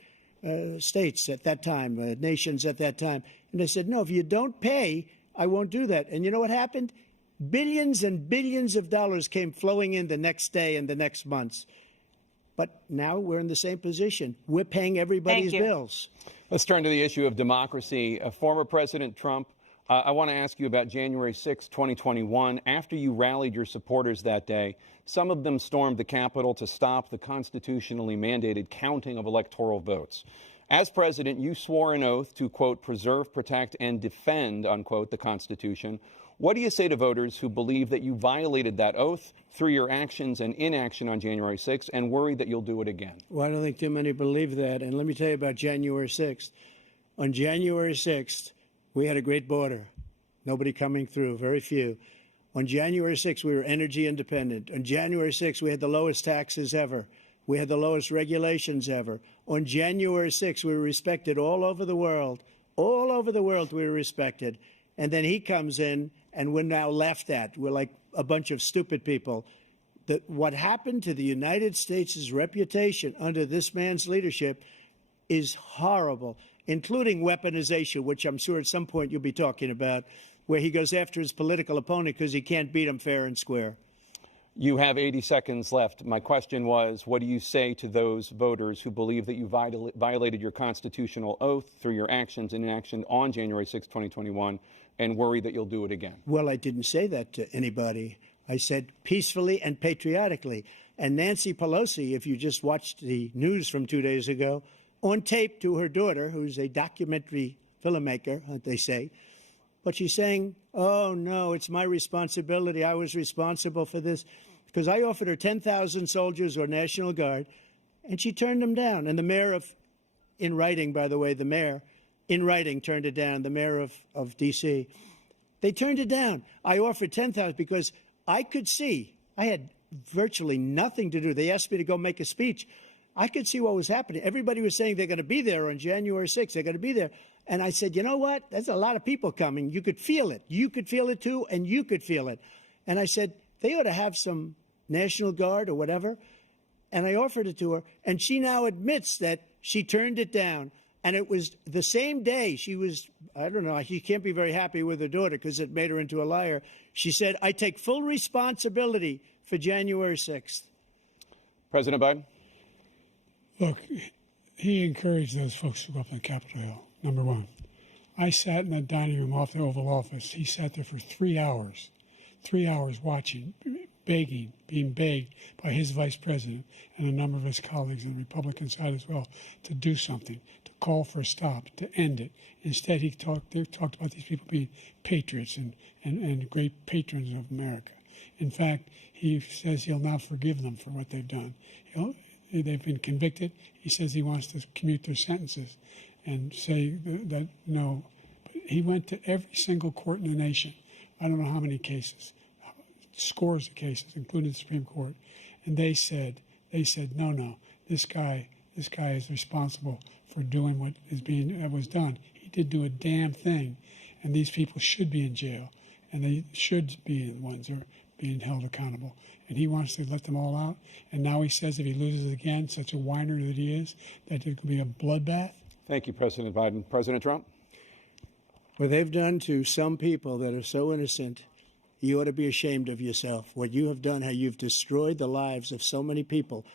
states at that time, nations at that time. And I said, no, if you don't pay, I won't do that. And you know what happened? Billions and billions of dollars came flowing in the next day and the next months. But now we're in the same position. We're paying everybody's bills. Let's turn to the issue of democracy. Former President Trump, I want to ask you about January 6, 2021. After you rallied your supporters that day, some of them stormed the Capitol to stop the constitutionally mandated counting of electoral votes. As president, you swore an oath to, quote, preserve, protect, and defend, unquote, the Constitution. What do you say to voters who believe that you violated that oath through your actions and inaction on January 6th and worry that you'll do it again? Well, I don't think too many believe that. And let me tell you about January 6th. On January 6th, we had a great border. Nobody coming through, very few. On January 6th, we were energy independent. On January 6th, we had the lowest taxes ever. We had the lowest regulations ever. On January 6th, we were respected all over the world. All over the world, we were respected. and then he comes in, and we're now laughed at. We're like a bunch of stupid people. That what happened to the United States' reputation under this man's leadership is horrible, including weaponization, which I'm sure at some point you'll be talking about, where he goes after his political opponent because he can't beat him fair and square. You have 80 seconds left. My question was, what do you say to those voters who believe that you violated your constitutional oath through your actions and inaction on January 6, 2021, and worry that you'll do it again? Well, I didn't say that to anybody. I said peacefully and patriotically. And Nancy Pelosi, if you just watched the news from 2 days ago, on tape to her daughter, who's a documentary filmmaker, they say, but she's saying, oh, no, it's my responsibility. I was responsible for this. Because I offered her 10,000 soldiers or National Guard, and she turned them down. And the mayor in writing, by the way, the mayor, in writing, turned it down, the mayor of D.C. They turned it down. I offered 10,000 because I could see, I had virtually nothing to do. They asked me to go make a speech. I could see what was happening. Everybody was saying they're going to be there on January 6th. They're going to be there. And I said, you know what? There's a lot of people coming. You could feel it. You could feel it, too, and you could feel it. And I said, they ought to have some National Guard or whatever. And I offered it to her. And she now admits that she turned it down. And it was the same day she was, I don't know, she can't be very happy with her daughter because it made her into a liar. She said, I take full responsibility for January 6th. President Biden? Look, he encouraged those folks to go up on Capitol Hill, number one. I sat in the dining room off the Oval Office. He sat there for 3 hours watching, begging, being begged by his vice president and a number of his colleagues on the Republican side as well to do something, to call for a stop, to end it. Instead, they talked about these people being patriots and great patrons of America. In fact, he says he'll now forgive them for what they've done. They've been convicted. He says he wants to commute their sentences and say that no. But he went to every single court in the nation. I don't know how many cases, scores of cases, including the Supreme Court. And they said, no, this guy is responsible for doing what was done. He did do a damn thing. And these people should be in jail. And they should be the ones who are being held accountable. And he wants to let them all out. And now he says if he loses again, such a whiner that he is, that it could be a bloodbath. Thank you, President Biden. President Trump? What they've done to some people that are so innocent, you ought to be ashamed of yourself. What you have done, how you've destroyed the lives of so many people.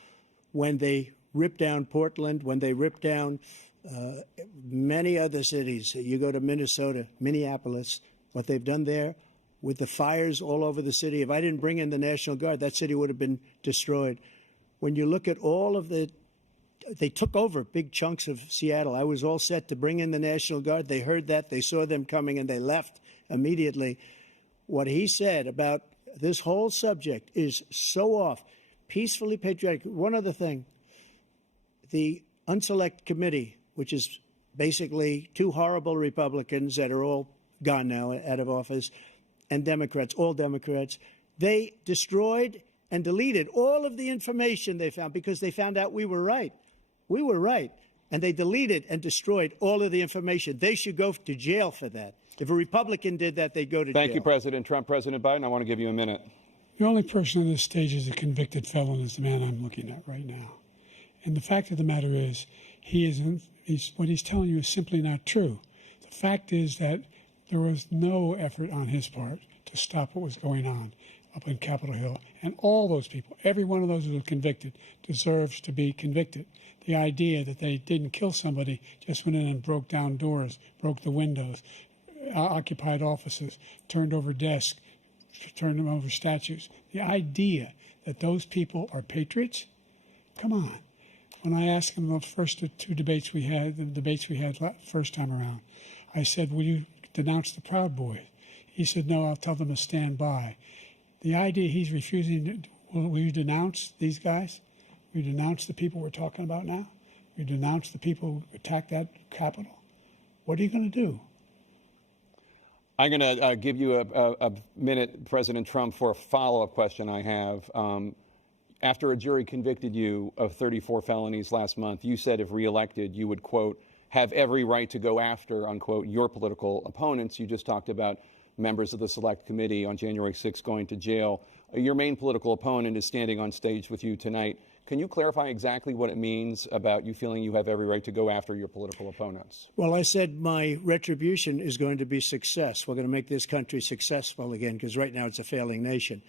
When they ripped down Portland, when they ripped down many other cities, you go to Minnesota, Minneapolis, what they've done there, with the fires all over the city. If I didn't bring in the National Guard, that city would have been destroyed. When you look at all of they took over big chunks of Seattle. I was all set to bring in the National Guard. They heard that. They saw them coming, and they left immediately. What he said about this whole subject is so off. Peacefully patriotic. One other thing. The Unselect Committee, which is basically two horrible Republicans that are all gone now, out of office, and Democrats, all Democrats, they destroyed and deleted all of the information they found because they found out we were right. We were right. And they deleted and destroyed all of the information. They should go to jail for that. If a Republican did that, they'd go to jail. Thank you, President Trump. President Biden, I want to give you a minute. The only person on this stage is a convicted felon is the man I'm looking at right now. And the fact of the matter is, what he's telling you is simply not true. The fact is that there was no effort on his part to stop what was going on up on Capitol Hill. And all those people, every one of those who were convicted, deserves to be convicted. The idea that they didn't kill somebody, just went in and broke down doors, broke the windows, occupied offices, turned over desks, turned them over statues. The idea that those people are patriots? Come on. When I asked him the first two debates we had, first time around, I said, will you denounce the Proud Boys? He said, no, I'll tell them to stand by. The idea he's refusing, will you denounce these guys? Will you denounce the people we're talking about now? Will you denounce the people who attacked that Capitol? What are you going to do? I'm going to give you a minute, President Trump, for a follow-up question I have. After a jury convicted you of 34 felonies last month, you said if reelected, you would, quote, have every right to go after, unquote, your political opponents. You just talked about members of the Select Committee on January 6th going to jail. Your main political opponent is standing on stage with you tonight. Can you clarify exactly what it means about you feeling you have every right to go after your political opponents? Well, I said my retribution is going to be success. We're going to make this country successful again, because right now it's a failing nation.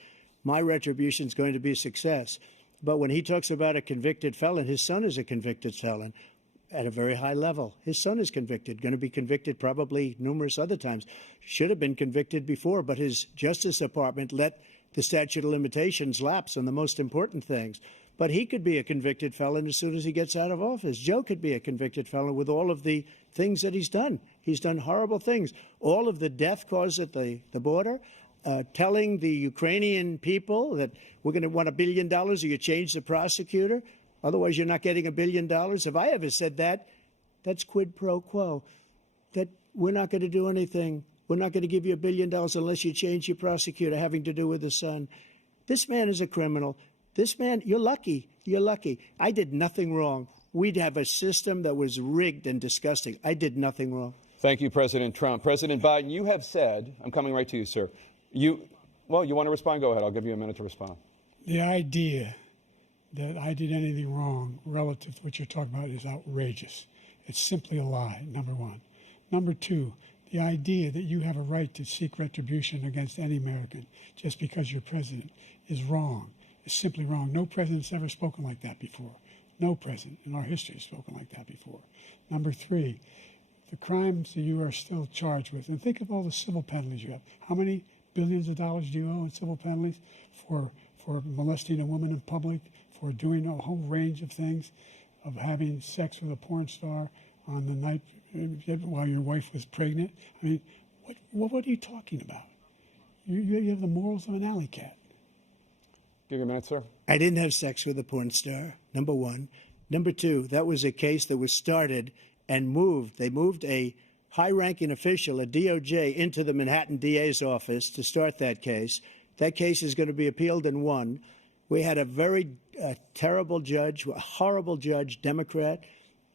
My retribution is going to be success. But when he talks about a convicted felon, his son is a convicted felon at a very high level. His son is convicted, going to be convicted probably numerous other times. Should have been convicted before, but his Justice Department let the statute of limitations lapse on the most important things. But he could be a convicted felon as soon as he gets out of office. Joe could be a convicted felon with all of the things that he's done. He's done horrible things. All of the death caused at the border, telling the Ukrainian people that we're going to want $1 billion or you change the prosecutor. Otherwise, you're not getting $1 billion. If I ever said that, that's quid pro quo. That we're not going to do anything. We're not going to give you $1 billion unless you change your prosecutor, having to do with the son. This man is a criminal. This man, you're lucky. You're lucky. I did nothing wrong. We'd have a system that was rigged and disgusting. I did nothing wrong. Thank you, President Trump. President Biden, you have said, I'm coming right to you, sir. You want to respond? Go ahead. I'll give you a minute to respond. The idea that I did anything wrong relative to what you're talking about is outrageous. It's simply a lie, number one. Number two, the idea that you have a right to seek retribution against any American just because you're president is wrong. It's simply wrong. No president's ever spoken like that before. No president in our history has spoken like that before. Number three, the crimes that you are still charged with, and think of all the civil penalties you have. How many billions of dollars do you owe in civil penalties for molesting a woman in public, for doing a whole range of things, of having sex with a porn star on the night while your wife was pregnant? I mean, what are you talking about? You have the morals of an alley cat. Give you a minute, sir. I didn't have sex with a porn star, number one. Number two, that was a case that was started and moved. They moved a high-ranking official, a DOJ, into the Manhattan DA's office to start that case. That case is going to be appealed and won. We had a very terrible judge, a horrible judge, Democrat.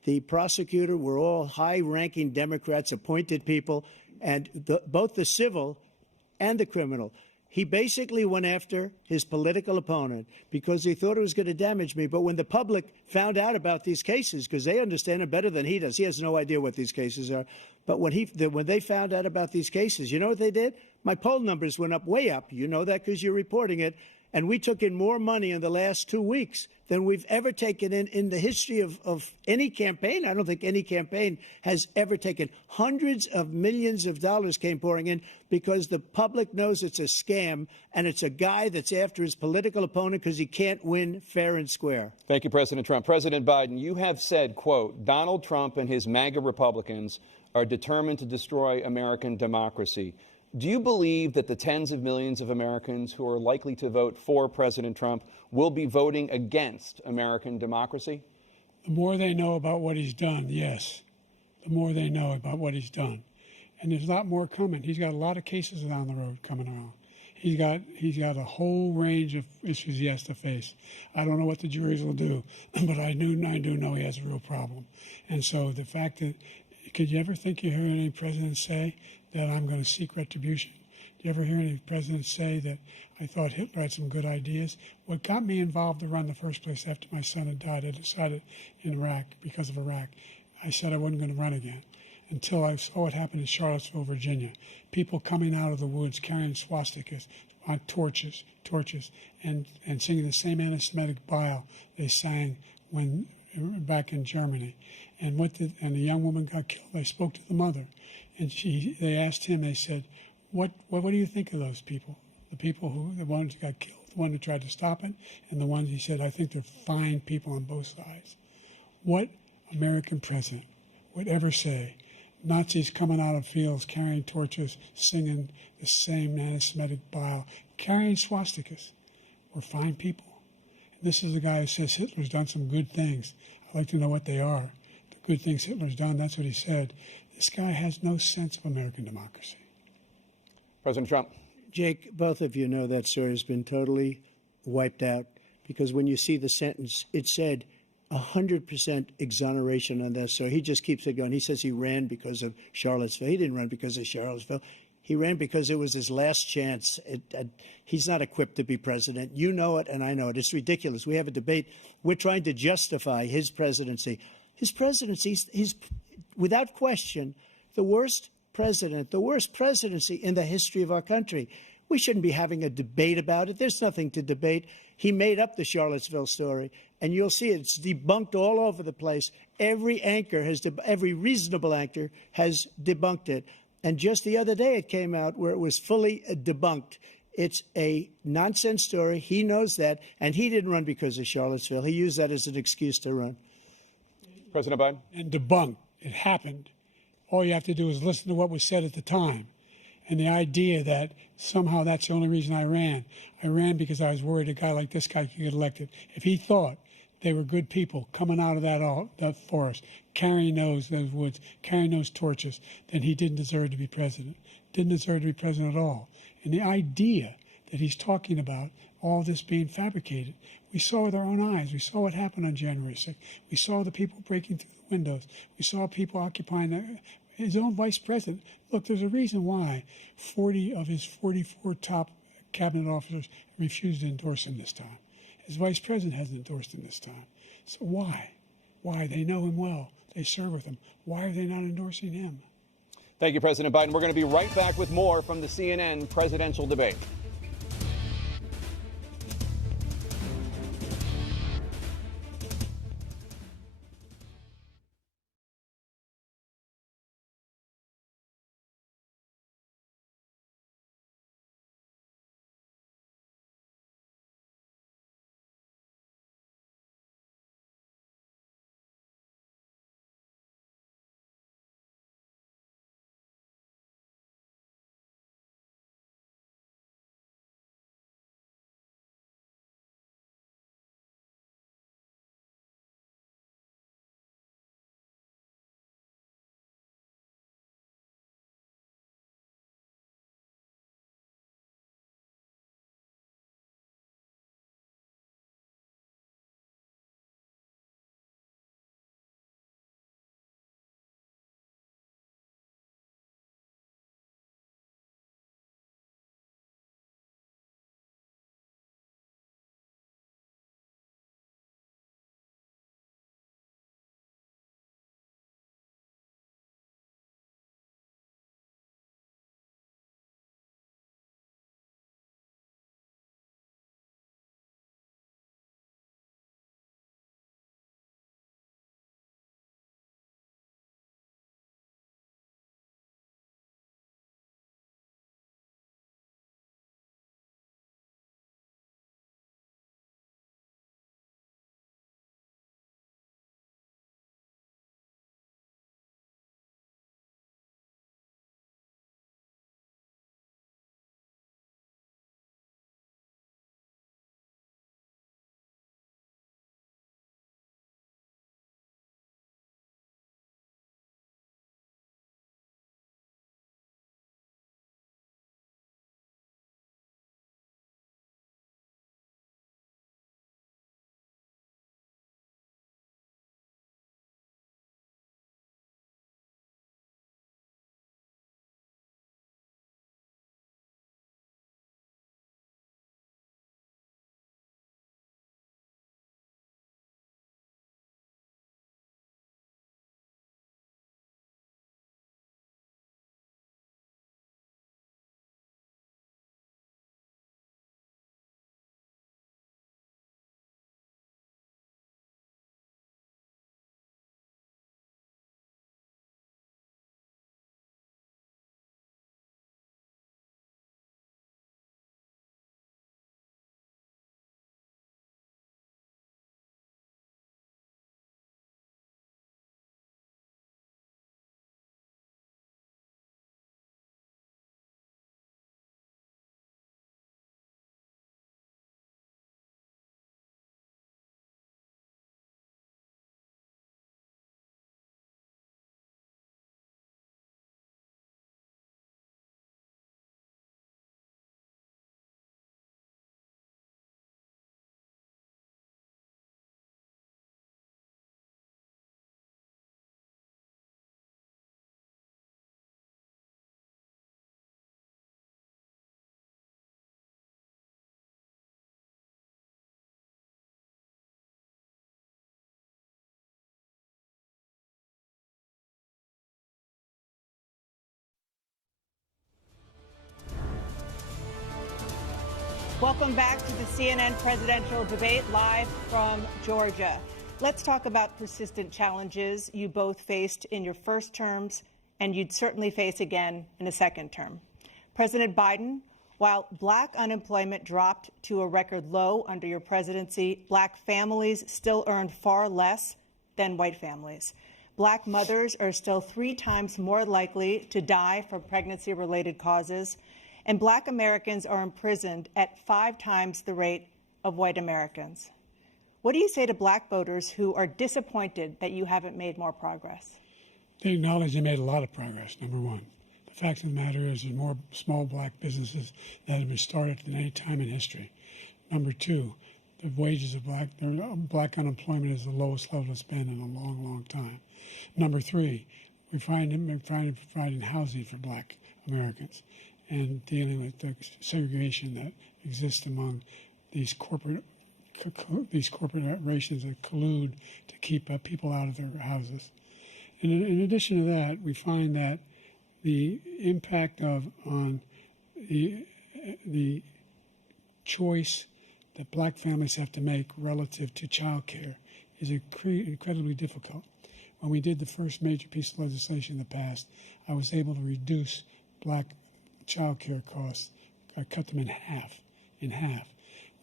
The prosecutor were all high-ranking Democrats, appointed people, and both the civil and the criminal. He basically went after his political opponent because he thought it was going to damage me. But when the public found out about these cases, because they understand it better than he does, he has no idea what these cases are. But when they found out about these cases, you know what they did? My poll numbers went up, way up. You know that because you're reporting it. And we took in more money in the last 2 weeks than we've ever taken in the history of any campaign. I don't think any campaign has ever taken. Hundreds of millions of dollars came pouring in because the public knows it's a scam and it's a guy that's after his political opponent because he can't win fair and square. Thank you, President Trump. President Biden, you have said, quote, Donald Trump and his MAGA Republicans are determined to destroy American democracy. Do you believe that the tens of millions of Americans who are likely to vote for President Trump will be voting against American democracy? The more they know about what he's done, yes. The more they know about what he's done. And there's a lot more coming. He's got a lot of cases down the road coming around. He's got a whole range of issues he has to face. I don't know what the juries will do, but I do know he has a real problem. And so the fact that, could you ever think you hear any president say that I'm going to seek retribution? Do you ever hear any president say that I thought Hitler had some good ideas? What got me involved to run in the first place after my son had died, I decided in Iraq, because of Iraq, I said I wasn't going to run again until I saw what happened in Charlottesville, Virginia. People coming out of the woods carrying swastikas on torches, and singing the same anti-Semitic bile they sang when back in Germany. And the young woman got killed. They spoke to the mother, and they asked him. They said, "What do you think of those people? The ones who got killed, the one who tried to stop it, and the ones," he said, "I think they're fine people on both sides." What American president would ever say Nazis coming out of fields carrying torches, singing the same anti-Semitic bile, carrying swastikas were fine people? And this is the guy who says Hitler's done some good things. I'd like to know what they are. Good things Hitler's done, that's what he said. This guy has no sense of American democracy. President Trump. Jake, both of you know that story has been totally wiped out because when you see the sentence, it said 100% exoneration on this. So he just keeps it going. He says he ran because of Charlottesville. He didn't run because of Charlottesville. He ran because it was his last chance. He's not equipped to be president. You know it, and I know it. It's ridiculous. We have a debate. We're trying to justify his presidency. His presidency is, without question, the worst president, the worst presidency in the history of our country. We shouldn't be having a debate about it. There's nothing to debate. He made up the Charlottesville story, and you'll see it's debunked all over the place. Every reasonable anchor has debunked it. And just the other day, it came out where it was fully debunked. It's a nonsense story. He knows that, and he didn't run because of Charlottesville. He used that as an excuse to run. President Biden? And debunked. It happened. All you have to do is listen to what was said at the time. And the idea that somehow that's the only reason I ran because I was worried a guy like this guy could get elected. If he thought they were good people coming out of that forest, carrying those woods, carrying those torches, then he didn't deserve to be president. Didn't deserve to be president at all. And the idea that he's talking about all this being fabricated, we saw with our own eyes. We saw what happened on January 6th. We saw the people breaking through the windows. We saw people occupying his own vice president. Look, there's a reason why 40 of his 44 top cabinet officers refused to endorse him this time. His vice president hasn't endorsed him this time. So why? Why? They know him well. They serve with him. Why are they not endorsing him? Thank you, President Biden. We're going to be right back with more from the CNN presidential debate. Welcome back to the CNN presidential debate live from Georgia. Let's talk about persistent challenges you both faced in your first terms and you'd certainly face again in a second term. President Biden, while black unemployment dropped to a record low under your presidency, black families still earned far less than white families. Black mothers are still 3 times more likely to die from pregnancy-related causes, and black Americans are imprisoned at 5 times the rate of white Americans. What do you say to black voters who are disappointed that you haven't made more progress? They acknowledge they made a lot of progress, number one. The fact of the matter is there's more small black businesses that have been started than any time in history. Number two, the wages of black unemployment is the lowest level it's been in a long, long time. Number three, we're providing housing for black Americans and dealing with the segregation that exists among these corporations that collude to keep people out of their houses. And in addition to that, we find that the impact on the choice that black families have to make relative to child care is incredibly difficult. When we did the first major piece of legislation in the past, I was able to reduce black child care costs. I cut them in half. We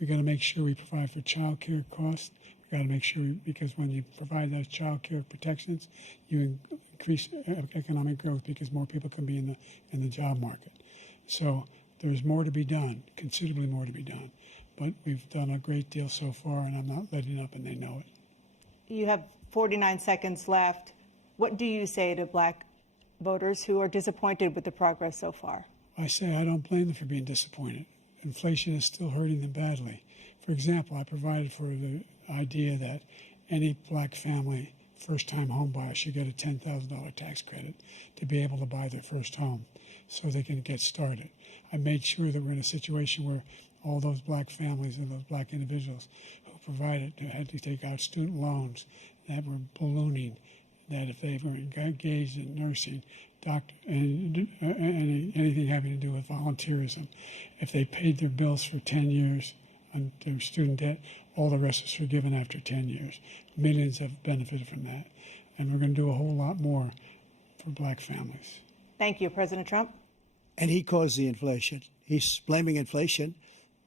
got to make sure we provide for child care costs. We got to make sure, because when you provide those child care protections, you increase economic growth because more people can be in the job market. So there's more to be done, considerably more to be done. But we've done a great deal so far, and I'm not letting up, and they know it. You have 49 seconds left. What do you say to black voters who are disappointed with the progress so far? I say I don't blame them for being disappointed. Inflation is still hurting them badly. For example, I provided for the idea that any black family first-time home buyer should get a $10,000 tax credit to be able to buy their first home so they can get started. I made sure that we're in a situation where all those black families and those black individuals who had to take out student loans that were ballooning, that if they were engaged in nursing, anything having to do with volunteerism, if they paid their bills for 10 years on their student debt, all the rest is forgiven after 10 years. Millions have benefited from that. And we're going to do a whole lot more for black families. Thank you, President Trump. And he caused the inflation. He's blaming inflation,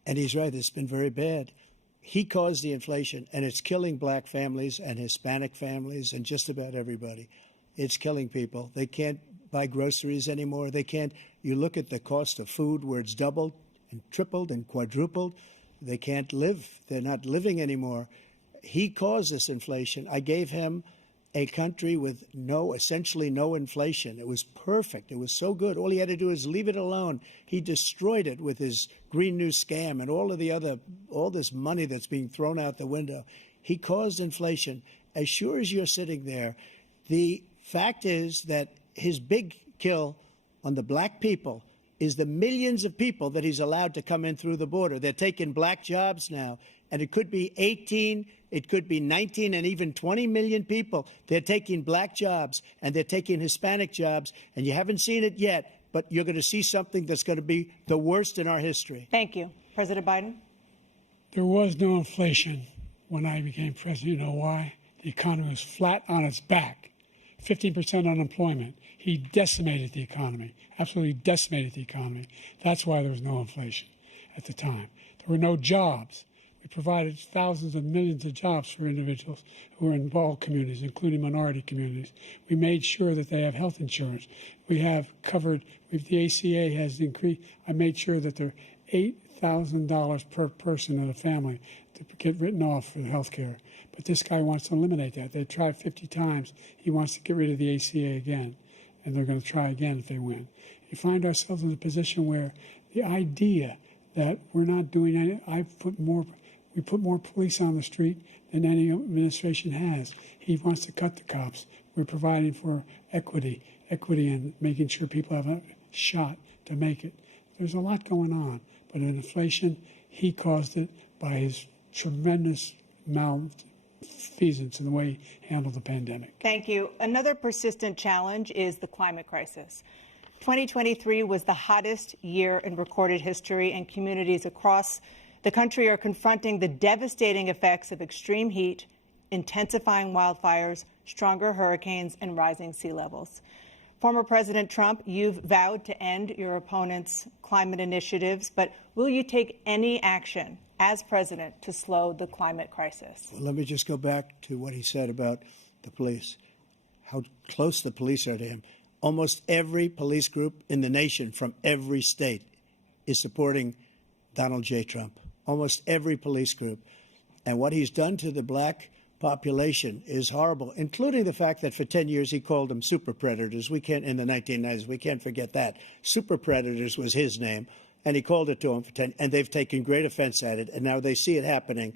and he's right, it's been very bad. He caused the inflation, and it's killing black families and Hispanic families and just about everybody. It's killing people. They can't buy groceries anymore. They can't. You look at the cost of food where it's doubled and tripled and quadrupled. They can't live. They're not living anymore. He caused this inflation. I gave him a country with essentially no inflation. It was perfect. It was so good. All he had to do is leave it alone. He destroyed it with his Green New Scam and all this money that's being thrown out the window. He caused inflation. As sure as you're sitting there, the fact is that his big kill on the black people is the millions of people that he's allowed to come in through the border. They're taking black jobs now, and it could be 18, it could be 19, and even 20 million people. They're taking black jobs, and they're taking Hispanic jobs, and you haven't seen it yet, but you're going to see something that's going to be the worst in our history. Thank you. President Biden? There was no inflation when I became president. You know why? The economy was flat on its back. 15% unemployment. He decimated the economy, absolutely decimated the economy. That's why there was no inflation at the time. There were no jobs. We provided thousands of millions of jobs for individuals who are in all communities, including minority communities. We made sure that they have health insurance. We have covered, the ACA has increased. I made sure that there are $8,000 per person in a family to get written off for the health care. But this guy wants to eliminate that. They've tried 50 times. He wants to get rid of the ACA again, and they're going to try again if they win. You find ourselves in a position where the idea that we're not doing any, we put more police on the street than any administration has. He wants to cut the cops. We're providing for equity and making sure people have a shot to make it. There's a lot going on, but in inflation, he caused it by his tremendous malfeasance in the way he handled the pandemic. Thank you. Another persistent challenge is the climate crisis. 2023 was the hottest year in recorded history, and communities across the country are confronting the devastating effects of extreme heat, intensifying wildfires, stronger hurricanes, and rising sea levels. Former President Trump, you've vowed to end your opponent's climate initiatives, but will you take any action as president to slow the climate crisis? Well, let me just go back to what he said about the police, how close the police are to him. Almost every police group in the nation from every state is supporting Donald J. Trump. Almost every police group. And what he's done to the black population is horrible, including the fact that for 10 years he called them super predators. We can't, in the 1990s, we can't forget that. Super predators was his name, and he called it to them for 10, and they've taken great offense at it, and now they see it happening.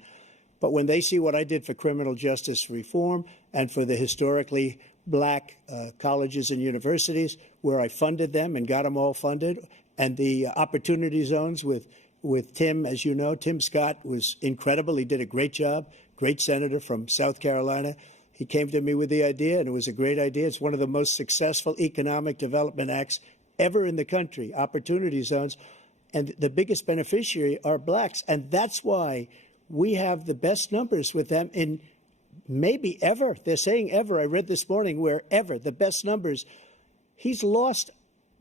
But when they see what I did for criminal justice reform and for the historically black colleges and universities, where I funded them and got them all funded, and the opportunity zones with Tim, as you know, Tim Scott was incredible. He did a great job. Great senator from South Carolina. He came to me with the idea, and it was a great idea. It's one of the most successful economic development acts ever in the country, opportunity zones. And the biggest beneficiary are blacks. And that's why we have the best numbers with them in maybe ever. They're saying ever. I read this morning where ever, the best numbers. He's lost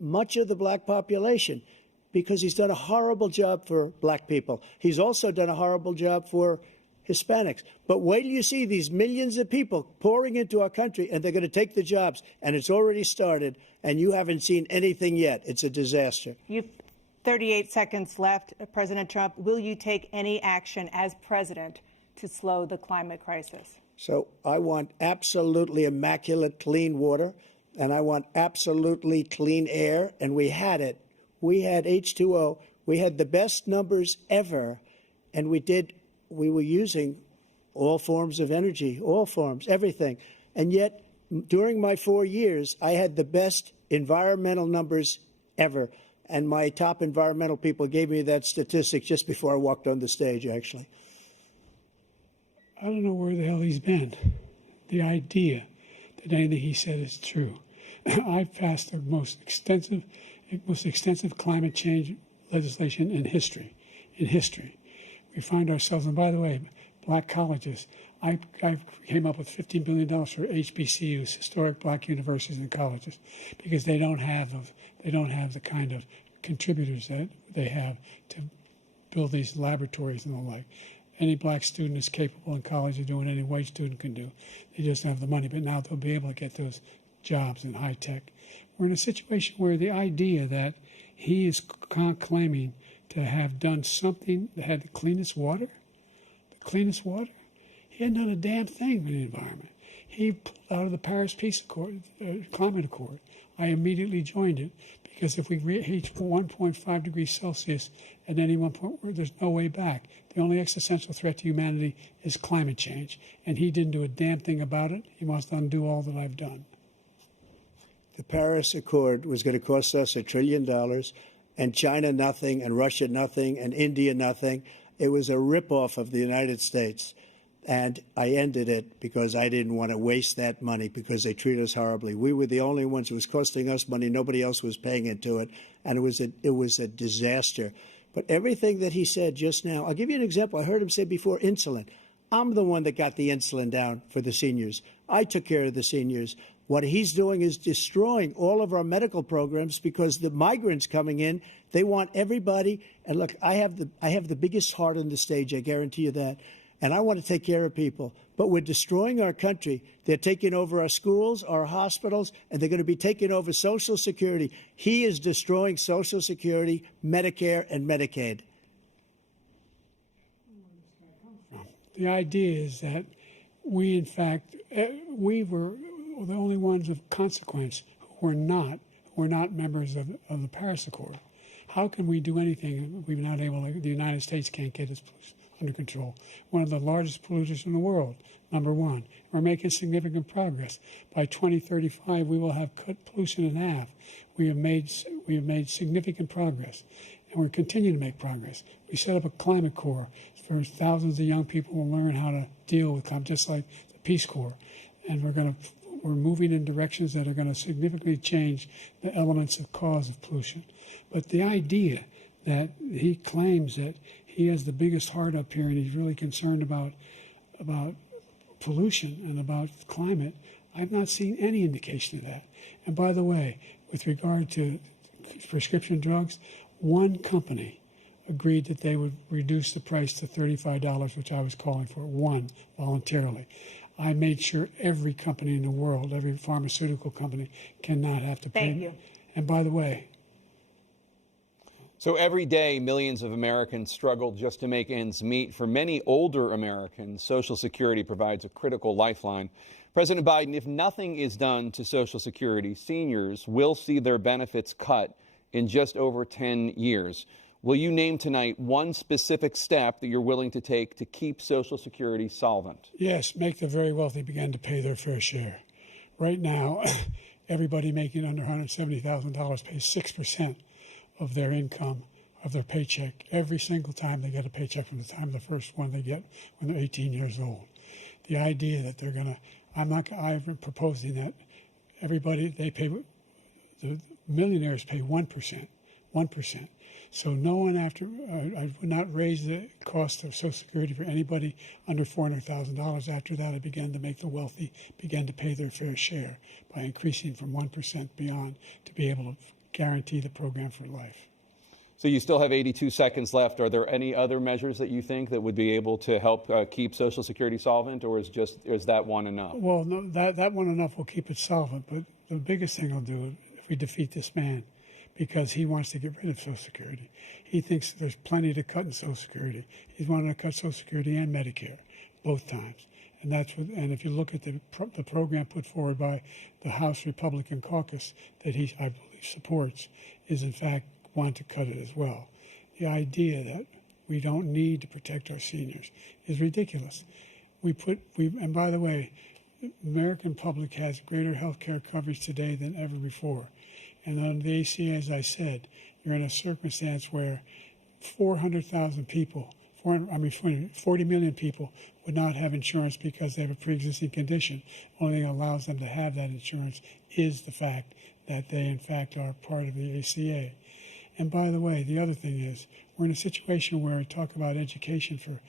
much of the black population because he's done a horrible job for black people. He's also done a horrible job for Hispanics. But wait till you see these millions of people pouring into our country, and they're going to take the jobs, and it's already started, and you haven't seen anything yet. It's a disaster. You've 38 seconds left. President Trump, will you take any action as president to slow the climate crisis? So I want absolutely immaculate clean water, and I want absolutely clean air, and we had it. We had H2O. We had the best numbers ever, and we were using all forms of energy, all forms, everything. And yet, during my 4 years, I had the best environmental numbers ever. And my top environmental people gave me that statistic just before I walked on the stage, actually. I don't know where the hell he's been. The idea that anything he said is true. I've passed the most extensive climate change legislation in history. We find ourselves, and by the way, black colleges. I came up with $15 billion for HBCUs, historic black universities and colleges, because they don't have the kind of contributors that they have to build these laboratories and the like. Any black student is capable in college of doing any white student can do. They just don't have the money, but now they'll be able to get those jobs in high tech. We're in a situation where the idea that he is claiming to have done something that had the cleanest water. He hadn't done a damn thing with the environment. He pulled out of the Paris Peace Accord, Climate Accord. I immediately joined it because if we reach 1.5 degrees Celsius at any one point, there's no way back. The only existential threat to humanity is climate change, and he didn't do a damn thing about it. He wants to undo all that I've done. The Paris Accord was going to cost us $1 trillion. And China nothing, and Russia nothing, and India nothing. It was a ripoff of the United States. And I ended it because I didn't want to waste that money because they treat us horribly. We were the only ones. It was costing us money. Nobody else was paying into it. And it was a disaster. But everything that he said just now, I'll give you an example. I heard him say before insulin. I'm the one that got the insulin down for the seniors. I took care of the seniors. What he's doing is destroying all of our medical programs because the migrants coming in, they want everybody. And look, I have the biggest heart on the stage, I guarantee you that. And I want to take care of people. But we're destroying our country. They're taking over our schools, our hospitals, and they're going to be taking over Social Security. He is destroying Social Security, Medicare, and Medicaid. The idea is that we, in fact, we were the only ones of consequence who were not members of the Paris Accord. How can we do anything if we're not able to, the United States can't get its pollution under control? One of the largest polluters in the world, number one. We're making significant progress. By 2035, we will have cut pollution in half. We have made significant progress, and we're continuing to make progress. We set up a climate corps for thousands of young people to learn how to deal with climate, just like the Peace Corps. And we're moving in directions that are going to significantly change the elements of cause of pollution. But the idea that he claims that he has the biggest heart up here, and he's really concerned about pollution and about climate. I've not seen any indication of that. And by the way, with regard to prescription drugs, one company agreed that they would reduce the price to $35, which I was calling for, one, voluntarily. I made sure every company in the world, every pharmaceutical company, cannot have to pay. Thank you. And by the way, So every day, millions of Americans struggle just to make ends meet. For many older Americans, Social Security provides a critical lifeline. President Biden, if nothing is done to Social Security, seniors will see their benefits cut in just over 10 years. Will you name tonight one specific step that you're willing to take to keep Social Security solvent? yes, make the very wealthy begin to pay their fair share. Right now, everybody making under $170,000 pays 6% of their income, of their paycheck, every single time they get a paycheck from the time of the first one they get when they're 18 years old. The idea that they're going to, I'm proposing that everybody, the millionaires pay 1%. So no one I would not raise the cost of Social Security for anybody under $400,000. After that, I began to make the wealthy begin to pay their fair share by increasing from 1% beyond to be able to guarantee the program for life. So you still have 82 seconds left. Are there any other measures that you think that would be able to help keep Social Security solvent, or is that one enough? Well, no, that one enough will keep it solvent, but the biggest thing I'll do if we defeat this man, because he wants to get rid of Social Security. He thinks there's plenty to cut in Social Security. He's wanted to cut Social Security and Medicare both times. And and if you look at the program put forward by the House Republican caucus that I believe supports, is in fact want to cut it as well. The idea that we don't need to protect our seniors is ridiculous. And by the way, the American public has greater health care coverage today than ever before. And under the ACA, as I said, you're in a circumstance where 400,000 people, 40 million people would not have insurance because they have a pre-existing condition. Only thing that allows them to have that insurance is the fact that they, in fact, are part of the ACA. And by the way, the other thing is, we're in a situation where we talk about education for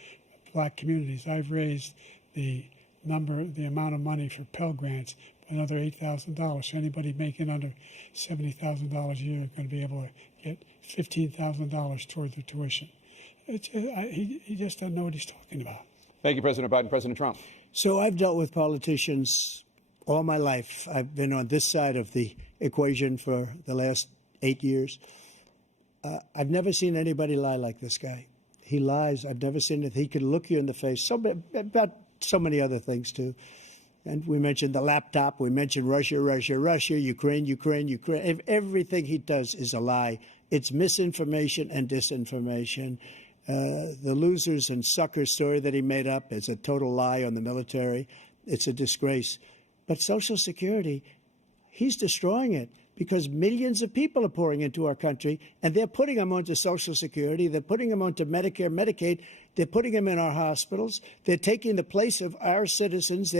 black communities. I've raised the amount of money for Pell Grants by another $8,000. So anybody making under $70,000 a year is going to be able to get $15,000 toward their tuition. He just doesn't know what he's talking about. Thank you, President Biden. President Trump. So I've dealt with politicians all my life. I've been on this side of the equation for the last 8 years. I've never seen anybody lie like this guy. He lies. I've never seen it. He can look you in the face about so many other things, too. And we mentioned the laptop. We mentioned Russia, Ukraine. Everything he does is a lie. It's misinformation and disinformation. The losers and suckers story that he made up is a total lie on the military. It's a disgrace. But Social Security, he's destroying it because millions of people are pouring into our country, and they're putting them onto Social Security. They're putting them onto Medicare, Medicaid. They're putting them in our hospitals. They're taking the place of our citizens.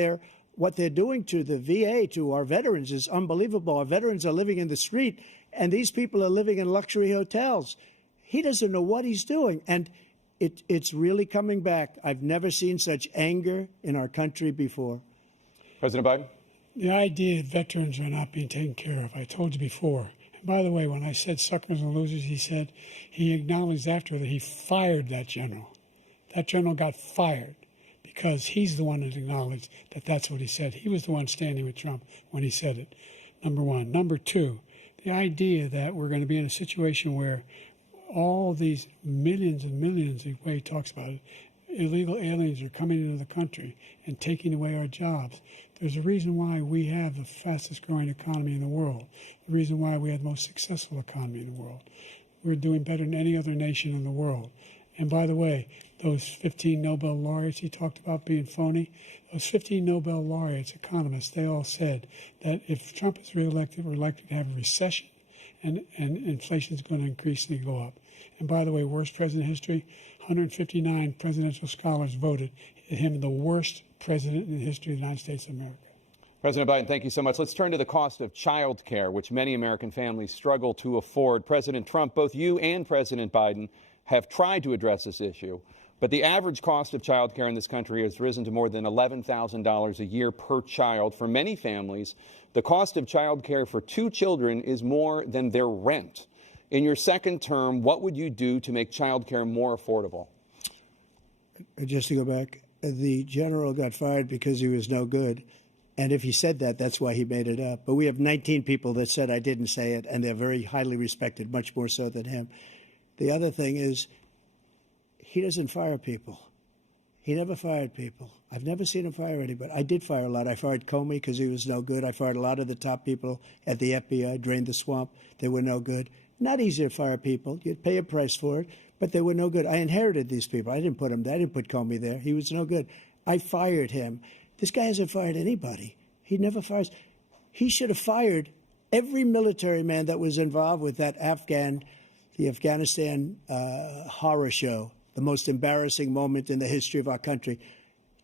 What they're doing to the VA, to our veterans, is unbelievable. Our veterans are living in the street, and these people are living in luxury hotels. He doesn't know what he's doing, and it's really coming back. I've never seen such anger in our country before. President Biden. The idea that veterans are not being taken care of, I told you before. And by the way, when I said suckers and losers, he acknowledged after that he fired that general. That general got fired because he's the one that acknowledged that that's what he said. He was the one standing with Trump when he said it, number one. Number two, the idea that we're going to be in a situation where all these millions and millions, the way he talks about it, illegal aliens are coming into the country and taking away our jobs. There's a reason why we have the fastest growing economy in the world, the reason why we have the most successful economy in the world. We're doing better than any other nation in the world. And by the way, those 15 Nobel laureates he talked about being phony, those 15 Nobel laureates, economists, they all said that if Trump is reelected, we're likely to have a recession and inflation is going to increasingly go up. And by the way, worst president in history, 159 presidential scholars voted him the worst president in the history of the United States of America. President Biden, thank you so much. Let's turn to the cost of child care, which many American families struggle to afford. President Trump, both you and President Biden have tried to address this issue, but the average cost of child care in this country has risen to more than $11,000 a year per child. For many families, the cost of child care for 2 children is more than their rent. In your second term, what would you do to make child care more affordable? Just to go back, the general got fired because he was no good. And if he said that, that's why he made it up. But we have 19 people that said I didn't say it, and they're very highly respected, much more so than him. The other thing is, he doesn't fire people. He never fired people. I've never seen him fire anybody. I did fire a lot. I fired Comey because he was no good. I fired a lot of the top people at the FBI, drained the swamp. They were no good. Not easy to fire people. You'd pay a price for it, but they were no good. I inherited these people. I didn't put them there. I didn't put Comey there. He was no good. I fired him. This guy hasn't fired anybody. He never fires. He should have fired every military man that was involved with that the Afghanistan horror show, the most embarrassing moment in the history of our country.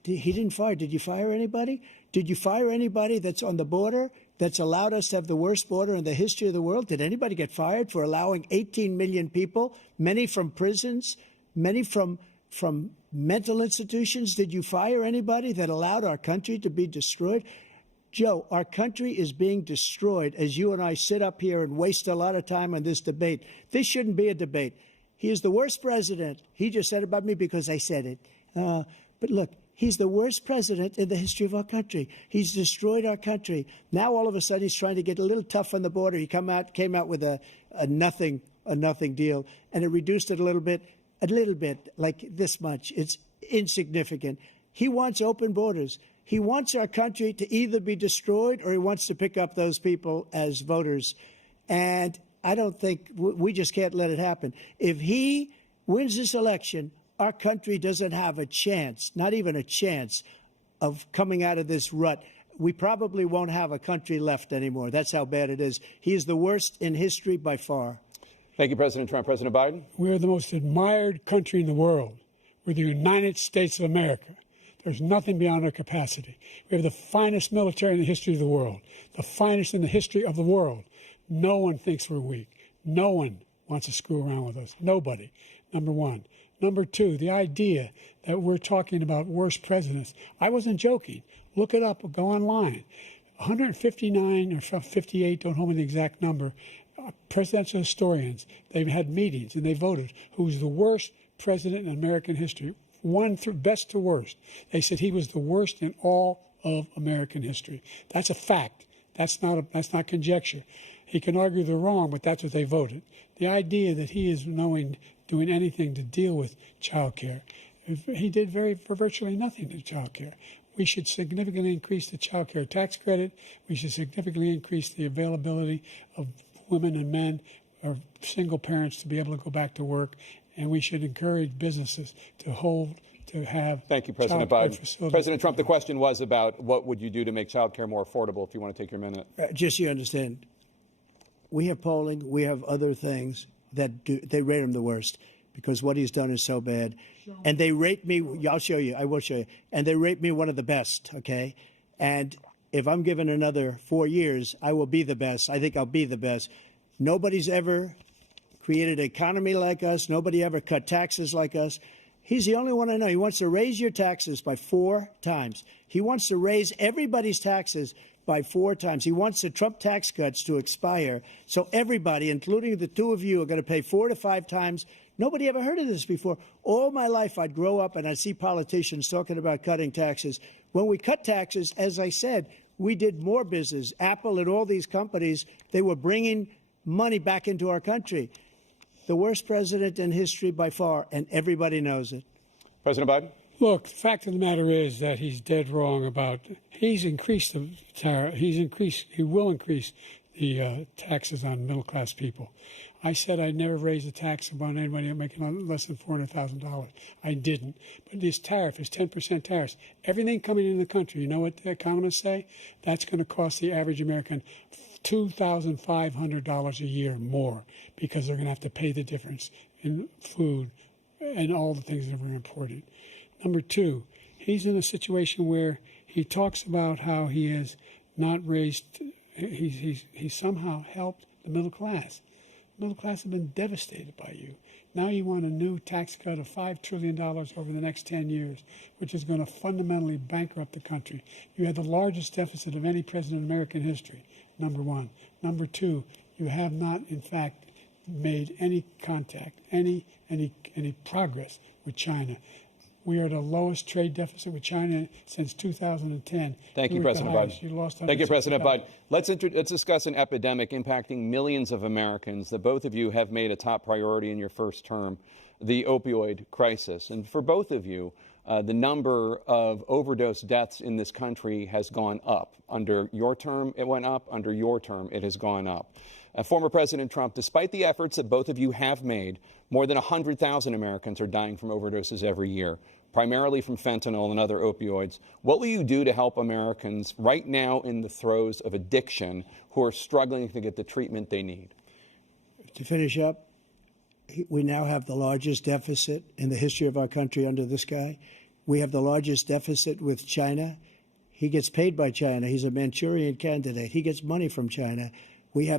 He didn't fire. Did you fire anybody? Did you fire anybody that's on the border that's allowed us to have the worst border in the history of the world? Did anybody get fired for allowing 18 million people, many from prisons, many from mental institutions? Did you fire anybody that allowed our country to be destroyed? Joe, our country is being destroyed as you and I sit up here and waste a lot of time on this debate. This shouldn't be a debate. He is the worst president. He just said about me because I said it. But look, he's the worst president in the history of our country. He's destroyed our country. Now all of a sudden he's trying to get a little tough on the border. He came out with a nothing deal, and it reduced it a little bit, like this much. It's insignificant. He wants open borders. He wants our country to either be destroyed or he wants to pick up those people as voters. And I don't think we just can't let it happen. If he wins this election, our country doesn't have a chance, not even a chance, of coming out of this rut. We probably won't have a country left anymore. That's how bad it is. He is the worst in history by far. Thank you, President Trump. President Biden? We are the most admired country in the world. We're the United States of America. There's nothing beyond our capacity. We have the finest military in the history of the world, the finest in the history of the world. No one thinks we're weak. No one wants to screw around with us. Nobody, number one. Number two, the idea that we're talking about worst presidents. I wasn't joking. Look it up. Go online. 159 or 58, don't hold me the exact number, presidential historians, they've had meetings and they voted who's the worst president in American history. Best to worst. They said he was the worst in all of American history. That's a fact. That's not conjecture. He can argue they're wrong, but that's what they voted. The idea that he is doing anything to deal with child care, he did for virtually nothing to child care. We should significantly increase the child care tax credit. We should significantly increase the availability of women and men or single parents to be able to go back to work. And we should encourage businesses to have. Thank you, President Biden. President Trump, the question was about what would you do to make child care more affordable, if you want to take your minute. Just so you understand, we have polling, we have other things that they rate him the worst because what he's done is so bad. And they rate me, I'll show you, I will show you, and they rate me one of the best, okay? And if I'm given another 4 years, I will be the best. I think I'll be the best. Nobody's ever created an economy like us. Nobody ever cut taxes like us. He's the only one I know. He wants to raise your taxes by 4 times. He wants to raise everybody's taxes by 4 times. He wants the Trump tax cuts to expire. So everybody, including the 2 of you, are going to pay 4 to 5 times. Nobody ever heard of this before. All my life, I'd grow up and I'd see politicians talking about cutting taxes. When we cut taxes, as I said, we did more business. Apple and all these companies, they were bringing money back into our country. The worst president in history by far, and everybody knows it. President Biden? Look, the fact of the matter is that he's dead wrong about, he's increased the tariff, he will increase the taxes on middle-class people. I said I'd never raise a tax on anybody making less than $400,000. I didn't. But this tariff is 10% tariffs. Everything coming in the country, you know what the economists say? That's going to cost the average American $2,500 a year more because they're going to have to pay the difference in food and all the things that we're importing. Number two, he's in a situation where he talks about how he has not raised, he's somehow helped the middle class. Middle class have been devastated by you. Now you want a new tax cut of $5 trillion over the next 10 years, which is going to fundamentally bankrupt the country. You had the largest deficit of any president in American history, number one. Number two, you have not, in fact, made any contact, any progress with China. We are the lowest trade deficit with China since 2010. Thank you, President Biden. You lost Thank you, President Biden. Let's discuss an epidemic impacting millions of Americans that both of you have made a top priority in your first term, the opioid crisis. And for both of you, the number of overdose deaths in this country has gone up. Under your term, it went up. Under your term, it has gone up. Former President Trump, despite the efforts that both of you have made, more than 100,000 Americans are dying from overdoses every year, primarily from fentanyl and other opioids. What will you do to help Americans right now in the throes of addiction who are struggling to get the treatment they need? To finish up, we now have the largest deficit in the history of our country under this guy. We have the largest deficit with China. He gets paid by China. He's a Manchurian candidate. He gets money from China.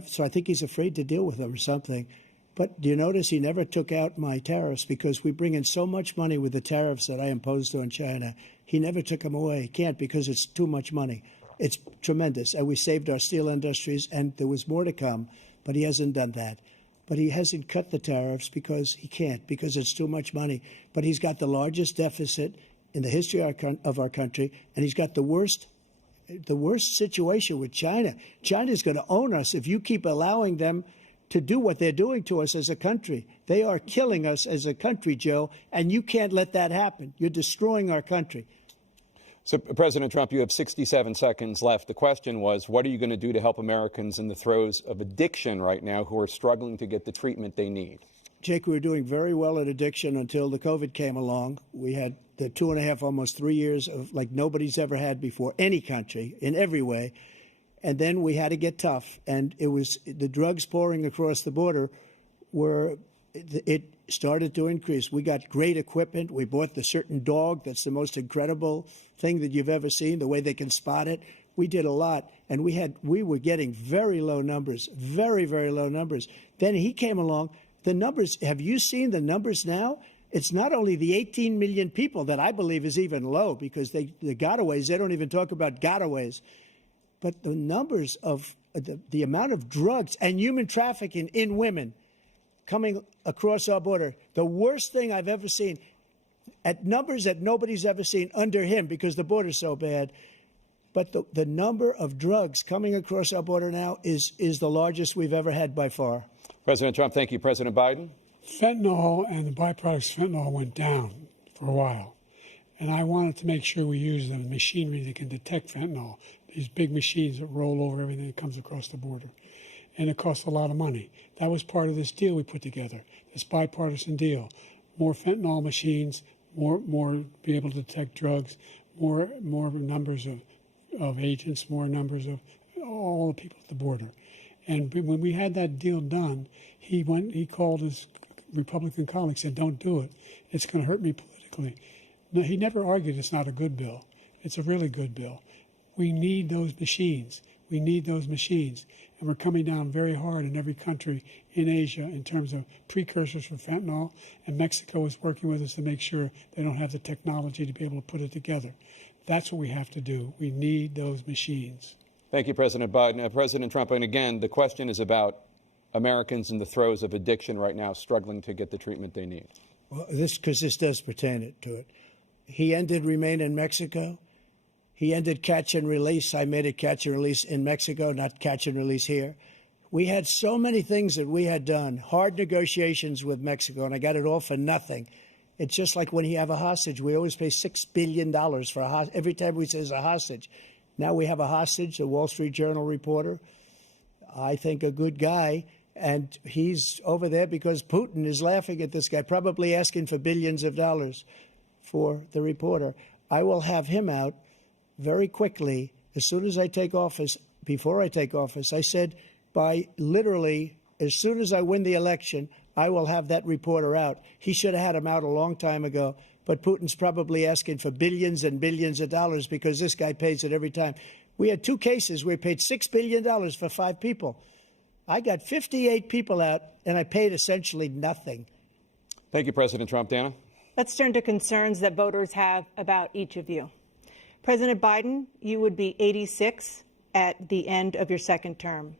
So I think he's afraid to deal with them or something. But do you notice he never took out my tariffs because we bring in so much money with the tariffs that I imposed on China. He never took them away. He can't because it's too much money. It's tremendous. And we saved our steel industries, and there was more to come, but he hasn't done that. But he hasn't cut the tariffs because he can't, because it's too much money. But he's got the largest deficit in the history of our country, and he's got the worst situation with China. China's going to own us if you keep allowing them to do what they're doing to us as a country. They are killing us as a country, Joe, and you can't let that happen. You're destroying our country. So, President Trump, you have 67 seconds left. The question was, what are you going to do to help Americans in the throes of addiction right now who are struggling to get the treatment they need? Jake, we were doing very well at addiction until the COVID came along. We had the 2.5, almost 3 years of like nobody's ever had before, any country, in every way. And then we had to get tough. And it was the drugs pouring across the border it started to increase. We got great equipment. We bought the certain dog that's the most incredible thing that you've ever seen, the way they can spot it. We did a lot, and we were getting very low numbers, very, very low numbers. Then he came along. The numbers, have you seen the numbers now? It's not only the 18 million people that I believe is even low because the gotaways, they don't even talk about gotaways. But the numbers of the amount of drugs and human trafficking in women coming across our border, the worst thing I've ever seen, at numbers that nobody's ever seen under him because the border's so bad. But the number of drugs coming across our border now is the largest we've ever had by far. President Trump, thank you. President Biden? Fentanyl and the byproducts of fentanyl went down for a while. And I wanted to make sure we use the machinery that can detect fentanyl, these big machines that roll over everything that comes across the border. And it costs a lot of money. That was part of this deal we put together, this bipartisan deal. More fentanyl machines, more be able to detect drugs, more numbers of agents, more numbers of all the people at the border. And when we had that deal done, he called his Republican colleagues, said, don't do it. It's going to hurt me politically. No, he never argued it's not a good bill. It's a really good bill. We need those machines. We need those machines. And we're coming down very hard in every country in Asia in terms of precursors for fentanyl. And Mexico is working with us to make sure they don't have the technology to be able to put it together. That's what we have to do. We need those machines. Thank you, President Biden. President Trump, and again, the question is about Americans in the throes of addiction right now struggling to get the treatment they need. Well, this does pertain to it. He ended Remain in Mexico. He ended catch and release. I made it catch and release in Mexico, not catch and release here. We had so many things that we had done, hard negotiations with Mexico, and I got it all for nothing. It's just like when you have a hostage. We always pay $6 billion for a hostage. Every time we say it's a hostage. Now we have a hostage, a Wall Street Journal reporter, I think a good guy, and he's over there because Putin is laughing at this guy, probably asking for billions of dollars for the reporter. I will have him out very quickly as soon as I take office. Before I take office, I said by literally as soon as I win the election, I will have that reporter out. He should have had him out a long time ago. But Putin's probably asking for billions and billions of dollars because this guy pays it every time. We had 2 cases where he paid $6 billion for 5 people. I got 58 people out, and I paid essentially nothing. Thank you, President Trump. Dana? Let's turn to concerns that voters have about each of you. President Biden, you would be 86 at the end of your second term.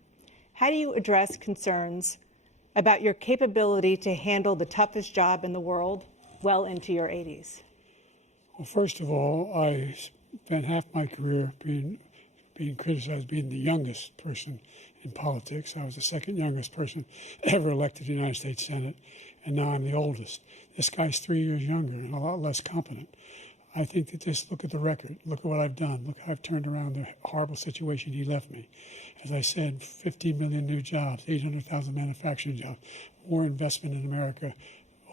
How do you address concerns about your capability to handle the toughest job in the world well into your 80s? Well, first of all, I spent half my career being criticized being the youngest person in politics. I was the second youngest person ever elected to the United States Senate, and now I'm the oldest. This guy's 3 years younger and a lot less competent. I think that just look at the record. Look at what I've done. Look how I've turned around the horrible situation he left me. As I said, 15 million new jobs, 800,000 manufacturing jobs, more investment in America,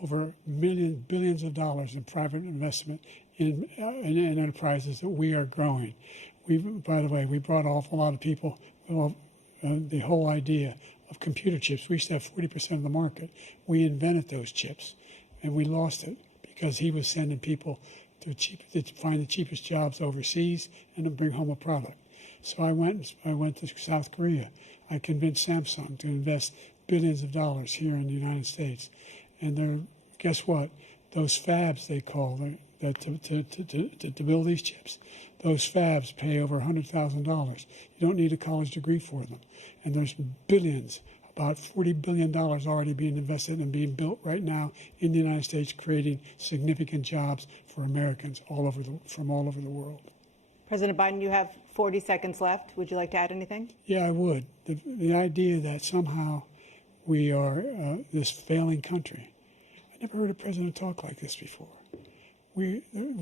over billions of dollars in private investment in enterprises that we are growing. By the way, we brought off a lot of people. The whole idea of computer chips. We used to have 40% of the market. We invented those chips, and we lost it because he was sending people to find the cheapest jobs overseas and to bring home a product. So I went to South Korea. I convinced Samsung to invest billions of dollars here in the United States. And guess what? Those fabs, they call to build these chips, those fabs pay over $100,000. You don't need a college degree for them. And there's billions, about $40 billion already being invested and being built right now in the United States, creating significant jobs for Americans from all over the world. President Biden, you have 40 seconds left. Would you like to add anything? Yeah, I would. The idea that somehow we are this failing country. I never heard a president talk like this before. We're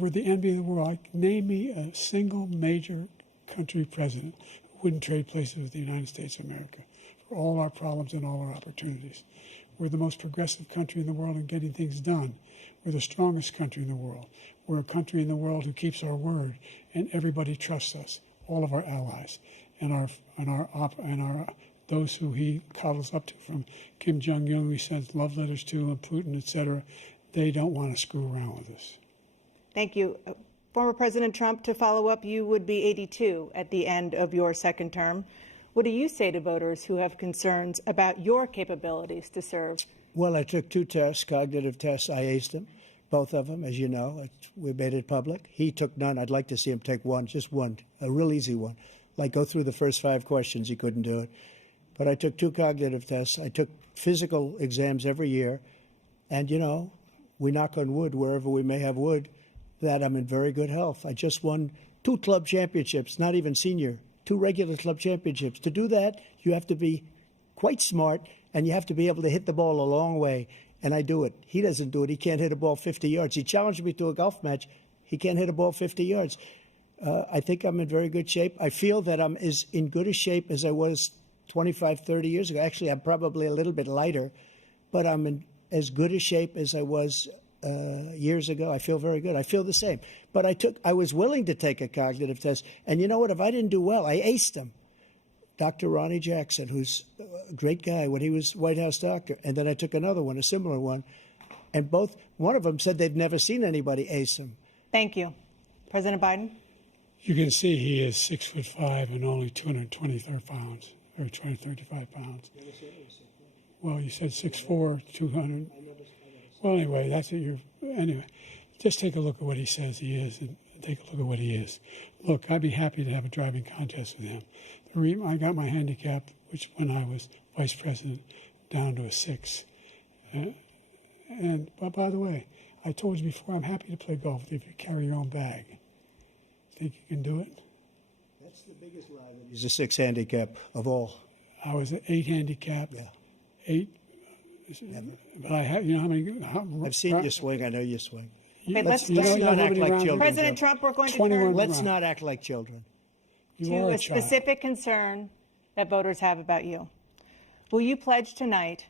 the envy of the world. Name me a single major country president who wouldn't trade places with the United States of America for all our problems and all our opportunities. We're the most progressive country in the world in getting things done. We're the strongest country in the world. We're a country in the world who keeps our word, and everybody trusts us, all of our allies, and those who he coddles up to, from Kim Jong-un, he sends love letters to, and Putin, etc. They don't want to screw around with us. Thank you. Former President Trump, to follow up, you would be 82 at the end of your second term. What do you say to voters who have concerns about your capabilities to serve? Well, I took 2 tests, cognitive tests. I aced them, both of them, as you know. We made it public. He took none. I'd like to see him take one, just one, a real easy one. Like go through the first 5 questions. He couldn't do it. But I took 2 cognitive tests. I took physical exams every year. And, you know, we knock on wood wherever we may have wood, that I'm in very good health. I just won 2 club championships, not even senior, 2 regular club championships. To do that, you have to be quite smart, and you have to be able to hit the ball a long way. And I do it. He doesn't do it. He can't hit a ball 50 yards. He challenged me to a golf match. He can't hit a ball 50 yards. I think I'm in very good shape. I feel that I'm as in good a shape as I was 25, 30 years ago. Actually, I'm probably a little bit lighter, but I'm in as good a shape as I was years ago. I feel very good. I feel the same. But I was willing to take a cognitive test. And you know what? If I didn't do well, I aced him. Dr. Ronnie Jackson, who's a great guy when he was White House doctor. And then I took another one, a similar one. And one of them said they've never seen anybody ace him. Thank you. President Biden? You can see he is 6'5" and only 223 pounds, or 235 pounds. Well, you said 6'4", 200. Well, anyway, that's what anyway, just take a look at what he says he is, and take a look at what he is. Look, I'd be happy to have a driving contest with him. I got my handicap, which when I was vice president, down to a 6. But by the way, I told you before, I'm happy to play golf if you carry your own bag. Think you can do it? That's the biggest lie. He's a 6 handicap of all. I was an 8 handicap. Yeah. 8. But I have, you know how many? I've seen you swing. I know you swing. Okay, Let's let's not act like children. President Trump, we're going to 21 turn Let's not act like children. You to are a a child. specific concern that voters have about you. Will you pledge tonight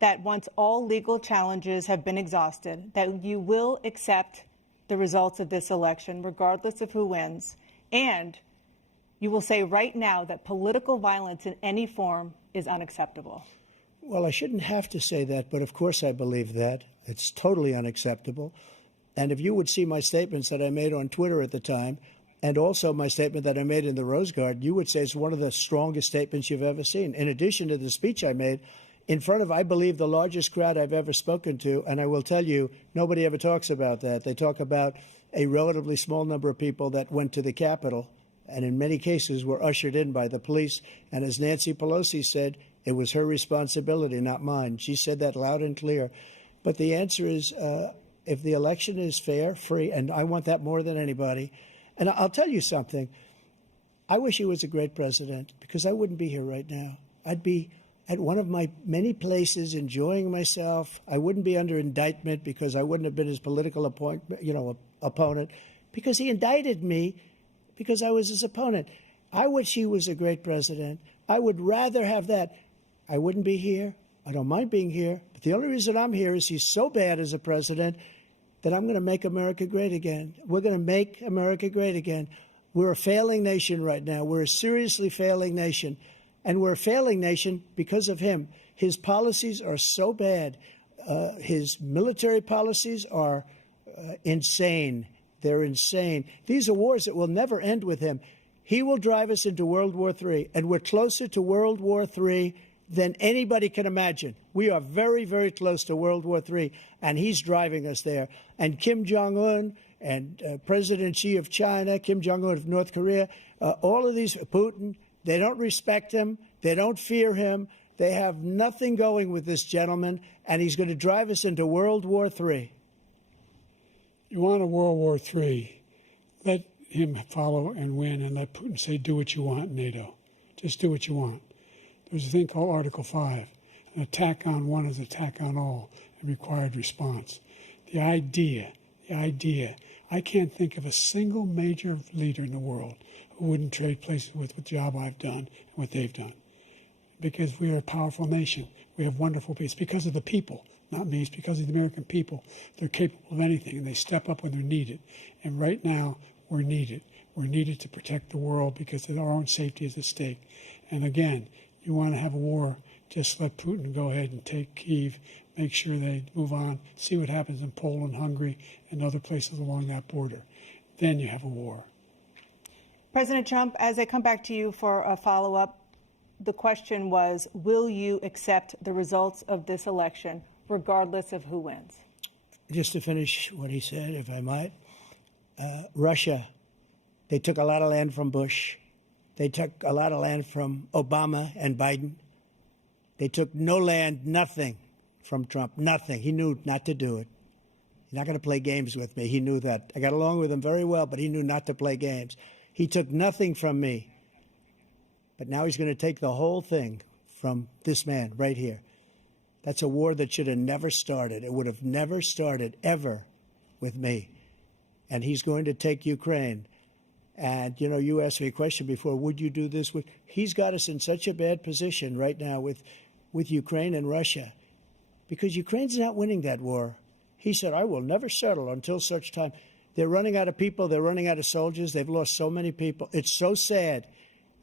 that once all legal challenges have been exhausted, that you will accept the results of this election, regardless of who wins, and you will say right now that political violence in any form is unacceptable? Well, I shouldn't have to say that, but of course I believe that. It's totally unacceptable. And if you would see my statements that I made on Twitter at the time, And also my statement that I made in the Rose Garden, you would say is one of the strongest statements you've ever seen. In addition to the speech I made in front of, I believe, the largest crowd I've ever spoken to. And I will tell you, nobody ever talks about that. They talk about a relatively small number of people that went to the Capitol and in many cases were ushered in by the police. And as Nancy Pelosi said, it was her responsibility, not mine. She said that loud and clear. But the answer is, if the election is fair, free, and I want that more than anybody. And I'll tell you something. I wish he was a great president because I wouldn't be here right now. I'd be at one of my many places enjoying myself. I wouldn't be under indictment because I wouldn't have been his political opponent because he indicted me because I was his opponent. I wish he was a great president. I would rather have that. I wouldn't be here. I don't mind being here. But the only reason I'm here is he's so bad as a president that I'm going to make America great again. We're going to make America great again. We're a failing nation right now. We're a seriously failing nation. And we're a failing nation because of him. His policies are so bad. His military policies are insane. They're insane. These are wars that will never end with him. He will drive us into World War III, and we're closer to World War III than anybody can imagine. We are very, very close to World War III, and he's driving us there. And Kim Jong-un and President Xi of China, Kim Jong-un of North Korea, all of these, Putin, they don't respect him. They don't fear him. They have nothing going with this gentleman, and he's going to drive us into World War III. You want a World War III, let him follow and win, and let Putin say, do what you want, NATO. Just do what you want. There's a thing called Article 5. An attack on one is an attack on all, and required response. The idea, I can't think of a single major leader in the world who wouldn't trade places with the job I've done and what they've done. Because we are a powerful nation. We have wonderful people. It's because of the people, not me. It's because of the American people. They're capable of anything, and they step up when they're needed. And right now, we're needed. We're needed to protect the world because our own safety is at stake. And again, you want to have a war, just let Putin go ahead and take Kyiv, make sure they move on, see what happens in Poland, Hungary, and other places along that border. Then you have a war. President Trump, as I come back to you for a follow-up, the question was, will you accept the results of this election, regardless of who wins? Just to finish what he said, if I might, Russia, they took a lot of land from Bush. They took a lot of land from Obama and Biden. They took no land, nothing from Trump, nothing. He knew not to do it. He's not going to play games with me. He knew that. I got along with him very well, but he knew not to play games. He took nothing from me. But now he's going to take the whole thing from this man right here. That's a war that should have never started. It would have never started ever with me. And he's going to take Ukraine. And, you know, you asked me a question before, would you do this? He's got us in such a bad position right now with Ukraine and Russia because Ukraine's not winning that war. He said, I will never settle until such time. They're running out of people. They're running out of soldiers. They've lost so many people. It's so sad.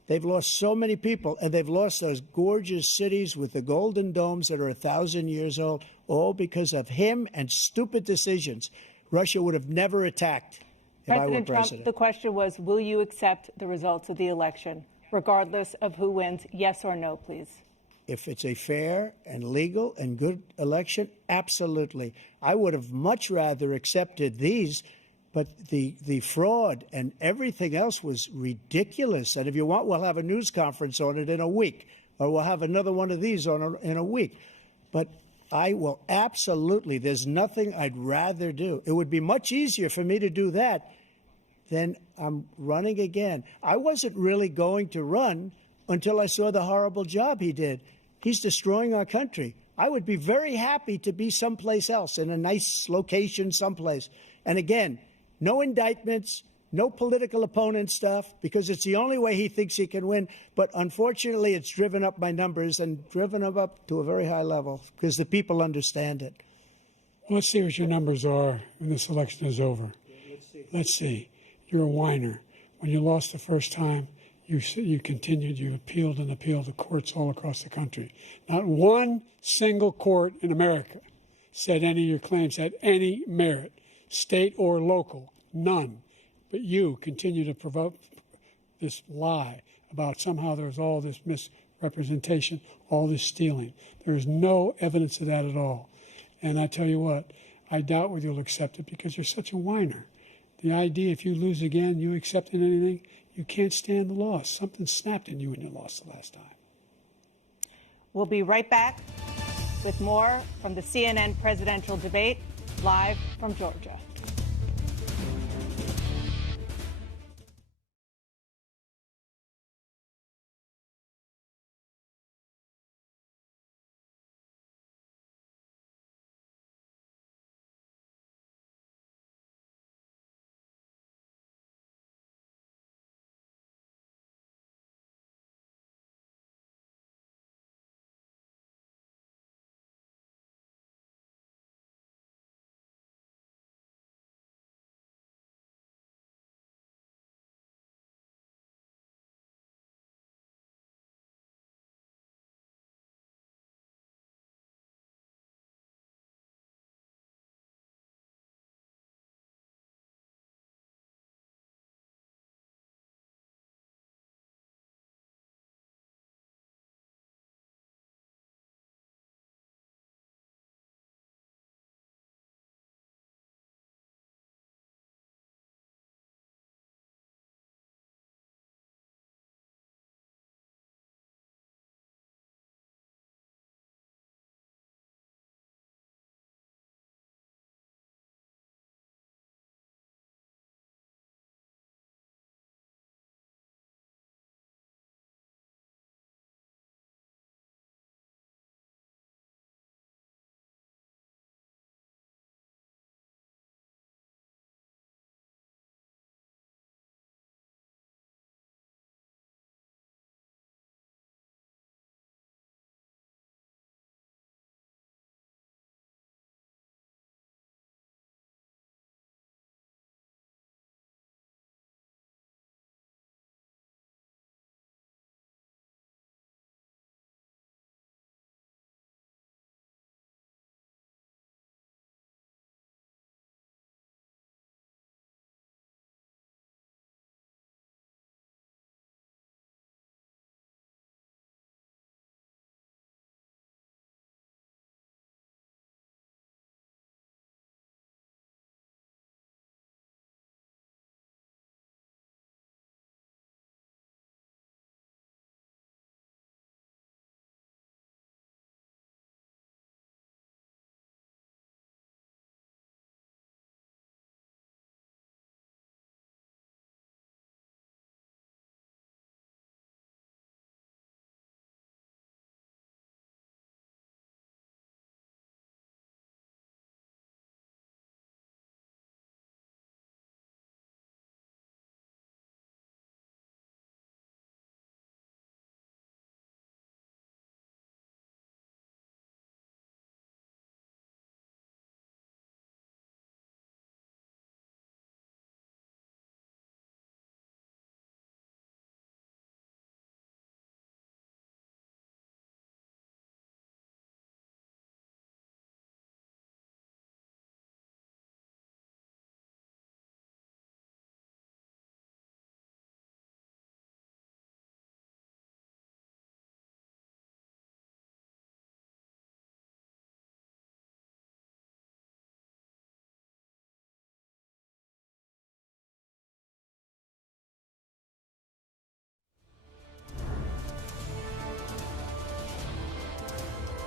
They've lost so many people, and they've lost those gorgeous cities with the golden domes that are 1,000 years old, all because of him and stupid decisions. Russia would have never attacked if I were president. President Trump, the question was, will you accept the results of the election, regardless of who wins? Yes or no, please. If it's a fair and legal and good election, absolutely. I would have much rather accepted these, but the fraud and everything else was ridiculous. And if you want, we'll have a news conference on it in a week, or we'll have another one of these in a week. But I will absolutely, there's nothing I'd rather do. It would be much easier for me to do that than I'm running again. I wasn't really going to run until I saw the horrible job he did. He's destroying our country. I would be very happy to be someplace else, in a nice location someplace. And again, no indictments, no political opponent stuff, because it's the only way he thinks he can win. But unfortunately, it's driven up my numbers and driven them up to a very high level because the people understand it. Well, let's see what your numbers are when this election is over. Let's see. You're a whiner. When you lost the first time, you continued, you appealed and appealed to courts all across the country. Not one single court in America said any of your claims had any merit, state or local, none. But you continue to provoke this lie about somehow there's all this misrepresentation, all this stealing. There is no evidence of that at all. And I tell you what, I doubt whether you'll accept it because you're such a whiner. The idea, if you lose again, you accepting anything, you can't stand the loss. Something snapped in you when you lost the last time. We'll be right back with more from the CNN presidential debate, live from Georgia.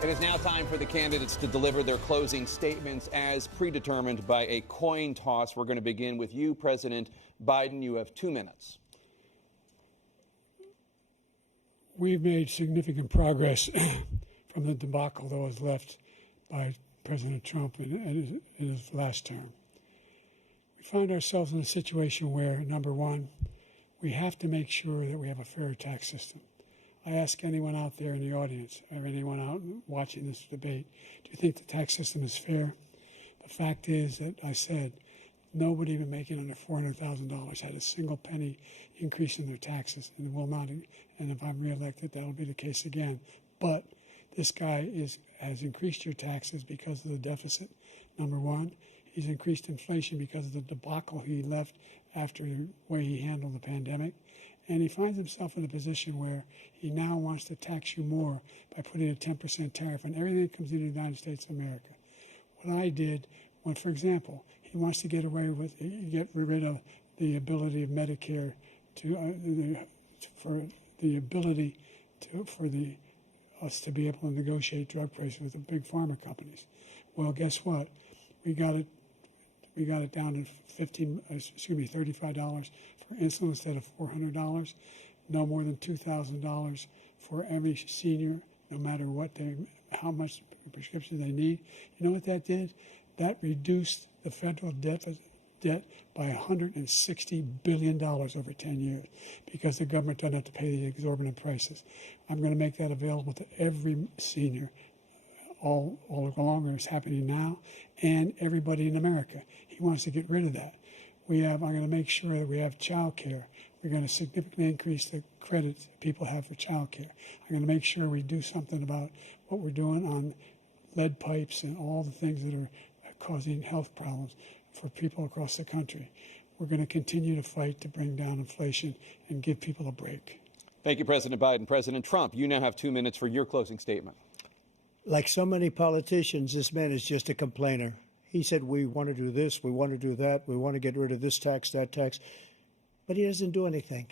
It is now time for the candidates to deliver their closing statements as predetermined by a coin toss. We're going to begin with you, President Biden. You have 2 minutes. We've made significant progress from the debacle that was left by President Trump in his last term. We find ourselves in a situation where, number one, we have to make sure that we have a fair tax system. I ask anyone out there in the audience or anyone out watching this debate, do you think the tax system is fair? The fact is that I said nobody even making under $400,000 had a single penny increase in their taxes and will not. And if I'm reelected, that will be the case again. But this guy has increased your taxes because of the deficit, number one. He's increased inflation because of the debacle he left after the way he handled the pandemic. And he finds himself in a position where he now wants to tax you more by putting a 10% tariff on everything that comes into the United States of America. What I did, when, for example, he wants to get rid of the ability of Medicare for us to be able to negotiate drug prices with the big pharma companies. Well, guess what? We got it down to $35 for insulin instead of $400. No more than $2,000 for every senior, no matter how much prescription they need. You know what that did? That reduced the federal debt by $160 billion over 10 years because the government doesn't have to pay the exorbitant prices. I'm going to make that available to every senior all along, it's happening now, and everybody in America. He wants to get rid of that. I'm going to make sure that we have child care. We're going to significantly increase the credits people have for child care. I'm going to make sure we do something about what we're doing on lead pipes and all the things that are causing health problems for people across the country. We're going to continue to fight to bring down inflation and give people a break. Thank you, President Biden. President Trump, you now have 2 minutes for your closing statement. Like so many politicians, this man is just a complainer. He said, we want to do this, we want to do that, we want to get rid of this tax, that tax. But he doesn't do anything.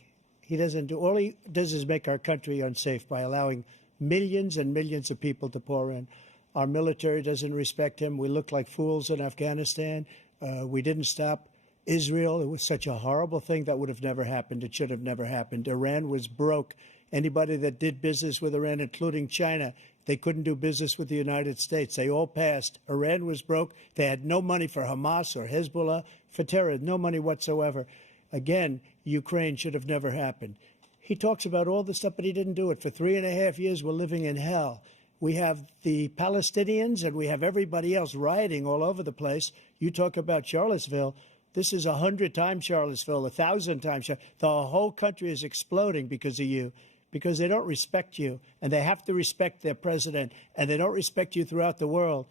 All he does is make our country unsafe by allowing millions and millions of people to pour in. Our military doesn't respect him. We look like fools in Afghanistan. We didn't stop Israel. It was such a horrible thing that would have never happened. It should have never happened. Iran was broke. Anybody that did business with Iran, including China, they couldn't do business with the United States. They all passed. Iran was broke. They had no money for Hamas or Hezbollah, for terror, no money whatsoever. Again, Ukraine should have never happened. He talks about all this stuff, but he didn't do it. For 3.5 years, we're living in hell. We have the Palestinians and we have everybody else rioting all over the place. You talk about Charlottesville. This is 100 times Charlottesville, 1,000 times. The whole country is exploding because of you, because they don't respect you, and they have to respect their president, and they don't respect you throughout the world.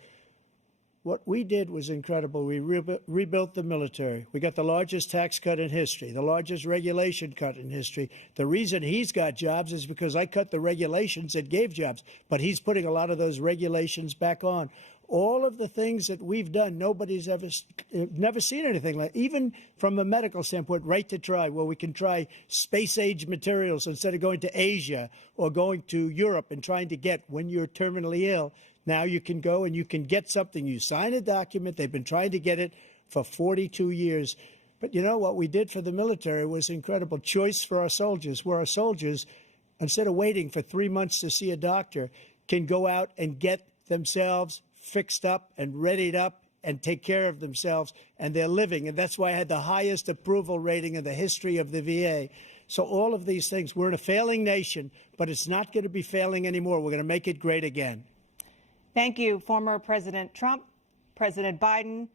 What we did was incredible. We rebuilt the military. We got the largest tax cut in history, the largest regulation cut in history. The reason he's got jobs is because I cut the regulations that gave jobs, but he's putting a lot of those regulations back on. All of the things that we've done, nobody's never seen anything like. Even from a medical standpoint, right to try, where we can try space-age materials instead of going to Asia or going to Europe and trying to get when you're terminally ill. Now you can go and you can get something. You sign a document. They've been trying to get it for 42 years. But you know what we did for the military was incredible. Choice for our soldiers, where our soldiers, instead of waiting for 3 months to see a doctor, can go out and get themselves fixed up and readied up and take care of themselves, and they're living. And that's why I had the highest approval rating in the history of the VA. So all of these things, we're in a failing nation, but it's not going to be failing anymore. We're going to make it great again. Thank you, former President Trump, President Biden.